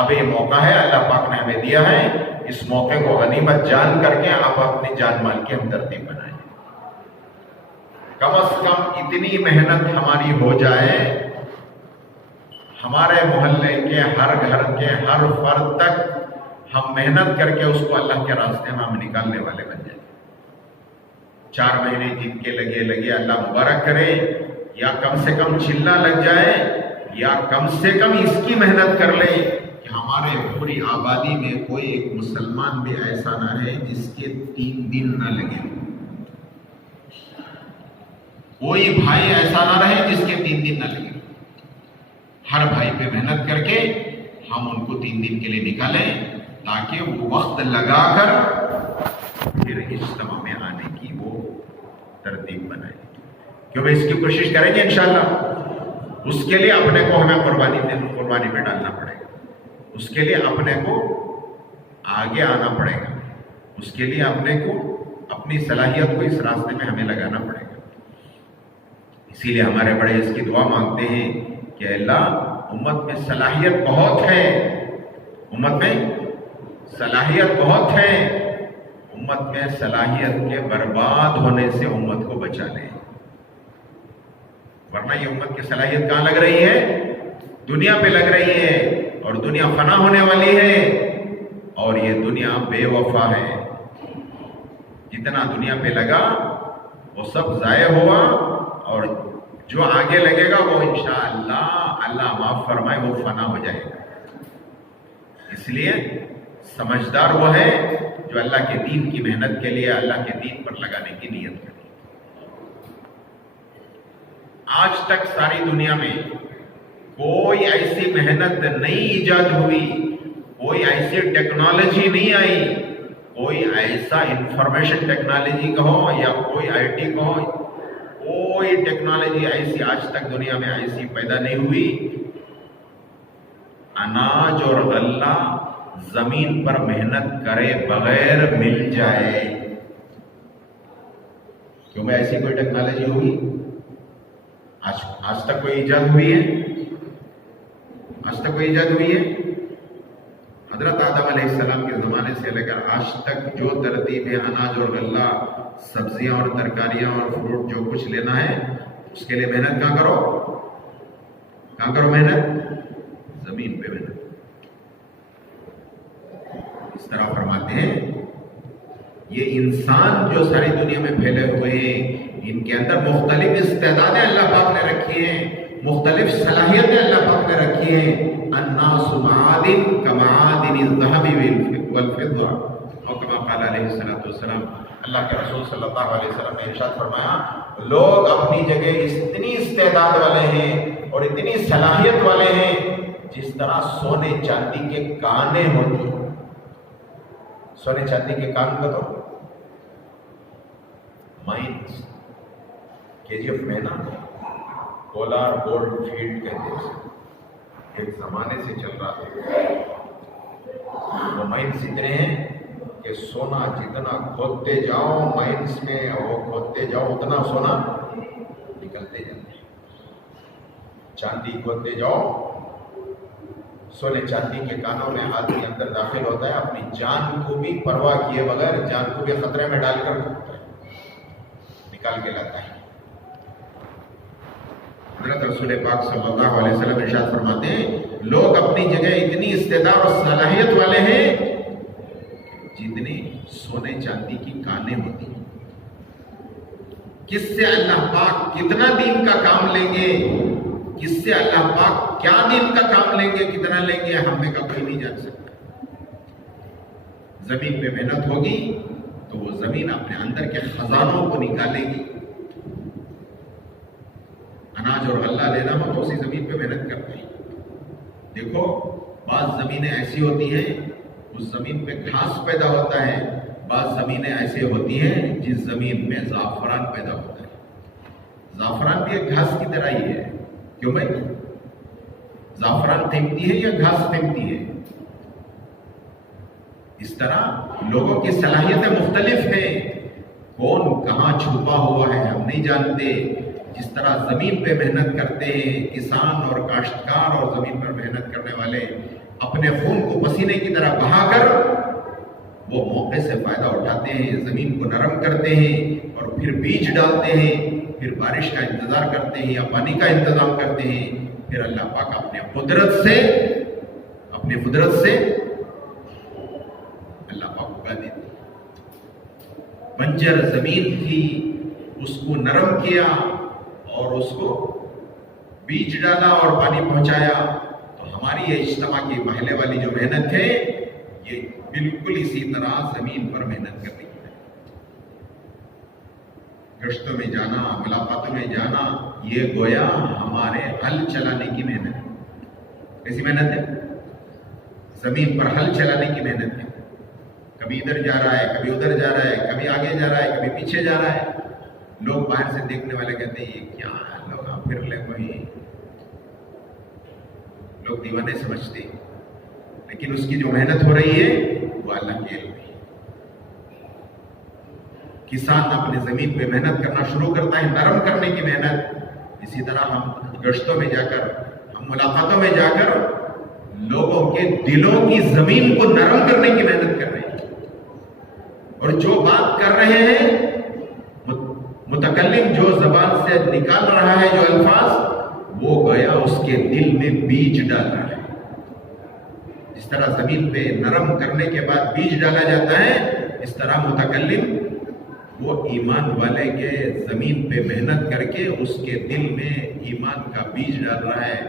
اب یہ موقع ہے اللہ پاک نے ہمیں دیا ہے، اس موقع کو غنیمت جان کر کے آپ اپنی جان مال کی ہمدردی بنائیں۔ کم از کم اتنی محنت ہماری ہو جائے، ہمارے محلے کے ہر گھر کے ہر فرد تک ہم محنت کر کے اس کو اللہ کے راستے میں ہم نکالنے والے بن جائیں۔ 4 مہینے جن کے لگے اللہ مبارک کرے، یا کم سے کم چلنا لگ جائے، یا کم سے کم اس کی محنت کر لیں کہ ہمارے پوری آبادی میں کوئی ایک مسلمان بھی ایسا نہ رہے جس کے 3 دن نہ لگے، کوئی بھائی ایسا نہ رہے جس کے 3 دن نہ لگے۔ ہر بھائی پہ محنت کر کے ہم ان کو 3 دن کے لیے نکالیں تاکہ وہ وقت لگا کر پھر اجتماع میں آنے کی وہ ترتیب بنائیں۔ کیوں اس کی کوشش کریں گے انشاءاللہ۔ اس کے لیے اپنے کو ہمیں قربانی میں ڈالنا پڑے گا، اس کے لیے اپنے کو آگے آنا پڑے گا، اس کے لیے اپنے کو اپنی صلاحیت کو اس راستے میں ہمیں لگانا پڑے گا۔ اسی لیے ہمارے بڑے اس کی دعا مانگتے ہیں کہ اللہ امت میں صلاحیت بہت ہے، امت میں صلاحیت بہت ہے، امت میں صلاحیت کے برباد ہونے سے امت کو بچا لے، ورنہ یہ امت کی صلاحیت کہاں لگ رہی ہے؟ دنیا پہ لگ رہی ہے، اور دنیا فنا ہونے والی ہے، اور یہ دنیا بے وفا ہے۔ جتنا دنیا پہ لگا وہ سب ضائع ہوا، اور جو آگے لگے گا وہ انشاءاللہ اللہ معاف فرمائے وہ فنا ہو جائے گا۔ اس لیے سمجھدار وہ ہے جو اللہ کے دین کی محنت کے لیے اللہ کے دین پر لگانے کی نیت کرے۔ آج تک ساری دنیا میں کوئی ایسی محنت نہیں ایجاد ہوئی، کوئی ایسی ٹیکنالوجی نہیں آئی، کوئی ایسا انفارمیشن ٹیکنالوجی کہو یا کوئی آئی ٹی کہو، کوئی ٹیکنالوجی ایسی آج تک دنیا میں ایسی پیدا نہیں ہوئی۔ اناج اور غلہ زمین پر محنت کرے بغیر مل جائے، کیوں میں ایسی کوئی ٹیکنالوجی ہوگی؟ آج تک کوئی ایجاد ہوئی ہے؟ آج تک کوئی ایجاد ہوئی ہے؟ حضرت آدم علیہ السلام کے زمانے سے لے کر آج تک جو ترتیب ہے اناج اور غلہ، سبزیاں اور ترکاریاں اور فروٹ جو کچھ لینا ہے، اس کے لیے محنت کہاں کرو؟ کہاں کرو محنت؟ زمین پہ محنت۔ اس طرح فرماتے ہیں یہ انسان جو ساری دنیا میں پھیلے ہوئے ہیں، ان کے اندر مختلف استعدادیں اللہ پاک نے رکھی ہیں، مختلف صلاحیتیں اللہ پاک نے رکھی ہیں۔ الناس معادن کمعادن الذهب والفضة، اور کما قال علیہ الصلوۃ والسلام، اللہ کے رسول صلی اللہ علیہ وسلم نے ارشاد فرمایا لوگ اپنی جگہ اتنی استعداد والے ہیں اور اتنی صلاحیت والے ہیں جس طرح سونے چاندی کے کانیں ہوتی ہیں۔ سونے چاندی کے کان کو تو مائنس KGF میں نا پولار گولڈ فیلڈ کہتے ہیں، ایک زمانے سے چل رہا ہے۔ وہ مائنس اتنے ہیں کہ سونا جتنا کھودتے جاؤ مائنس میں، وہ کھودتے جاؤ اتنا سونا نکلتے جاتے ہیں۔ چاندی کھودتے جاؤ، سونے چاندی کے کانوں میں آدمی اندر داخل ہوتا ہے، اپنی جان کو بھی پرواہ کیے بغیر، جان کو بھی خطرے میں ڈال کر نکال کے لاتا ہے۔ حضرت رسول پاک صلی اللہ علیہ وسلم ارشاد فرماتے ہیں لوگ اپنی جگہ اتنی استعداد اور صلاحیت والے ہیں جتنی سونے چاندی کی کانیں ہوتی ہیں۔ کس سے اللہ پاک کتنا دین کا کام لیں گے، کس سے اللہ پاک کیا دین کا کام لیں گے، کتنا لیں گے، ہم میں کا کوئی نہیں جان سکتا۔ زمین پہ محنت ہوگی تو وہ زمین اپنے اندر کے خزانوں کو نکالے گی۔ اناج اور غلہ لینا ہو تو اسی زمین پہ محنت کرتے ہیں۔ دیکھو بعض زمینیں ایسی ہوتی ہیں اس زمین پہ گھاس پیدا ہوتا ہے. بعض زمینیں ایسی ہوتی ہیں جس زمین میں زعفران پیدا ہوتا ہے. زعفران بھی ایک گھاس کی طرح ہی ہے. کیوں بھائی؟ زعفران قیمتی ہے یا گھاس قیمتی ہے؟ اس طرح لوگوں کی صلاحیتیں مختلف ہیں. کون کہاں چھپا ہوا ہے ہم نہیں جانتے. جس طرح زمین پہ محنت کرتے ہیں کسان اور کاشتکار اور زمین پر محنت کرنے والے اپنے خون کو پسینے کی طرح بہا کر وہ موقع سے فائدہ اٹھاتے ہیں، زمین کو نرم کرتے ہیں اور پھر بیج ڈالتے ہیں، پھر بارش کا انتظار کرتے ہیں یا پانی کا انتظام کرتے ہیں. پھر اللہ پاک اپنے قدرت سے اللہ پاک اگا دیتے. بنجر زمین تھی، اس کو نرم کیا اور اس کو بیج ڈالا اور پانی پہنچایا. تو ہماری یہ اجتماع کی پہلے والی جو محنت ہے یہ بالکل اسی طرح زمین پر محنت کرنے کی ہے. گشتوں میں جانا، ملاقاتوں میں جانا، یہ گویا ہمارے ہل چلانے کی محنت ہے. کیسی محنت ہے؟ زمین پر ہل چلانے کی محنت ہے. کبھی ادھر جا رہا ہے، کبھی ادھر جا رہا ہے، کبھی آگے جا رہا ہے، کبھی پیچھے جا رہا ہے. لوگ باہر سے دیکھنے والے کہتے ہیں یہ کیا ہے، لوگ پھر لے کوئی، لوگ دیوانے سمجھتے ہیں. لیکن اس کی جو محنت ہو رہی ہے وہ اللہ کے علم ہے. کسان اپنی زمین پہ محنت کرنا شروع کرتا ہے، نرم کرنے کی محنت. اسی طرح ہم گشتوں میں جا کر، ہم ملاقاتوں میں جا کر لوگوں کے دلوں کی زمین کو نرم کرنے کی محنت کر رہے ہیں. اور جو بات کر رہے ہیں، متکلم جو زبان سے نکال رہا ہے جو الفاظ، وہ گویا اس کے دل میں بیج ڈال رہا ہے. اس طرح زمین پہ نرم کرنے کے بعد بیج ڈالا جاتا ہے، اس طرح متکلم وہ ایمان والے کے زمین پہ محنت کر کے اس کے دل میں ایمان کا بیج ڈال رہا ہے،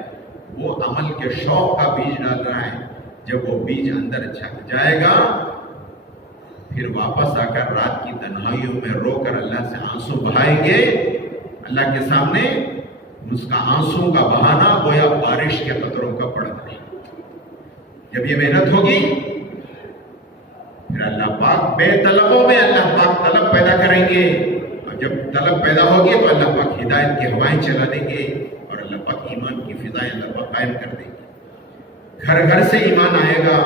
وہ عمل کے شوق کا بیج ڈال رہا ہے. جب وہ بیج اندر چھک جائے گا، پھر واپس آ کر رات کی تنہائیوں میں رو کر اللہ سے آنسو بہائیں گے. اللہ کے سامنے اس کا آنسو کا بہانا گویا بارش کے قطروں کا پڑتا ہے. جب یہ محنت ہوگی، پھر اللہ پاک بے طلبوں میں اللہ پاک طلب پیدا کریں گے. اور جب طلب پیدا ہوگی تو اللہ پاک ہدایت کی ہوائیں چلا دیں گے اور اللہ پاک ایمان کی فضائیں اللہ پاک قائم کر دیں گے. گھر گھر سے ایمان آئے گا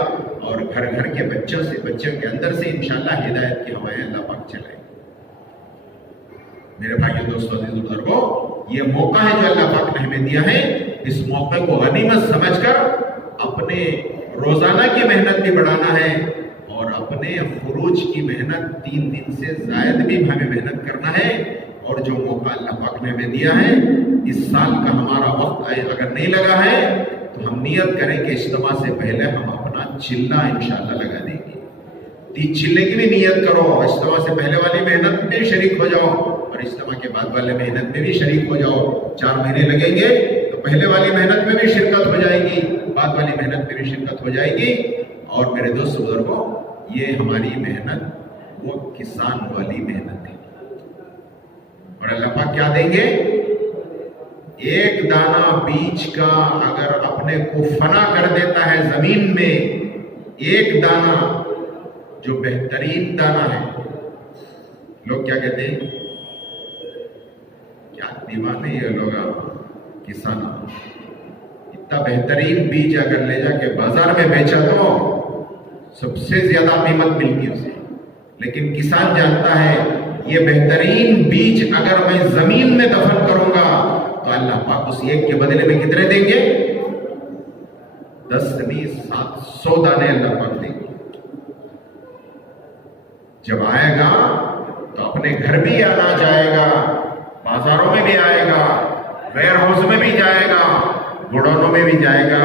اور گھر گھر کے بچوں کے اندر سے انشاءاللہ ہدایت کی ہوائیں اللہ پاک چلائیں گے. میرے بھائیو، دوستو، عزیز بزرگوں، یہ موقع ہے جو اللہ پاک نے ہمیں دیا ہے. اس موقع کو غنیمت سمجھ کر اپنے روزانہ کی محنت بھی بڑھانا ہے اور اپنے فروج کی محنت 3 دن سے زائد بھی ہمیں محنت کرنا ہے. اور جو موقع اللہ پاک نے ہمیں دیا ہے، اس سال کا ہمارا وقت اگر نہیں لگا ہے تو ہم نیت کریں کہ اجتماع سے پہلے ہم اپنا چلہ انشاءاللہ لگا دیں گے. 3 چلے کی بھی نیت کرو. اجتماع سے پہلے والی محنت میں شریک ہو جاؤ اور اجتماع کے بعد والے محنت میں بھی شریک ہو جاؤ. 4 مہینے لگیں گے تو پہلے والی محنت میں بھی شرکت ہو جائے گی، بعد والی محنت میں بھی شرکت ہو جائے گی. اور میرے دوست بزرگوں، یہ ہماری محنت وہ کسان والی محنت ہے. اور اللہ پاک کیا دیں گے؟ ایک دانہ بیج کا اگر اپنے کو فنا کر دیتا ہے زمین میں، ایک دانہ جو بہترین دانہ ہے، لوگ کیا کہتے ہیں؟ کیا دیوانے یہ لوگ کسان. اتنا بہترین بیج اگر لے جا کے بازار میں بیچا تو سب سے زیادہ قیمت ملتی اسے. لیکن کسان جانتا ہے یہ بہترین بیج اگر میں زمین میں دفن کروں گا تو اللہ پاک اس ایک کے بدلے میں کتنے دیں گے؟ 10 20 700 دانے اللہ پاک دیں گے. جب آئے گا تو اپنے گھر بھی اناج آئے گا، بازاروں میں بھی آئے گا، ویئر ہاؤس میں بھی جائے گا، گوڈاؤنوں میں بھی جائے گا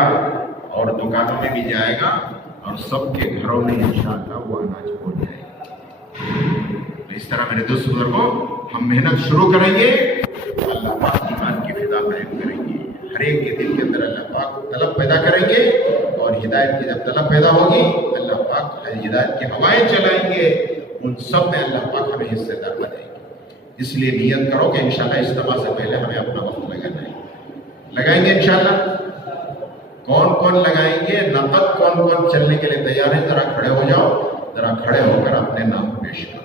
اور دکانوں میں بھی جائے گا اور سب کے گھروں میں انشاءاللہ وہ اناج پہنچ جائے گا. تو اس طرح میرے دوست بزرگوں، ہم محنت شروع کریں گے، اللہ پاک ایمان کی فضا قائم کریں گے. ہر ایک کے دل کے اندر اللہ پاک طلب پیدا کریں گے اور ہدایت کی جب طلب پیدا ہوگی اللہ پاک ہدایت کی ہوائیں چلائیں گے. ان سب میں اللہ پاک ہمیں حصے دار بنائیں گے. اس لیے نیت کرو کہ انشاءاللہ اجتماع سے پہلے ہمیں اپنا وقت لگانا ہے. لگائیں گے انشاءاللہ. کون کون لگائیں گے؟ نقد کون کون چلنے کے لیے تیار ہے؟ ذرا کھڑے ہو جاؤ، ذرا کھڑے ہو کر اپنے نام پیش کرو۔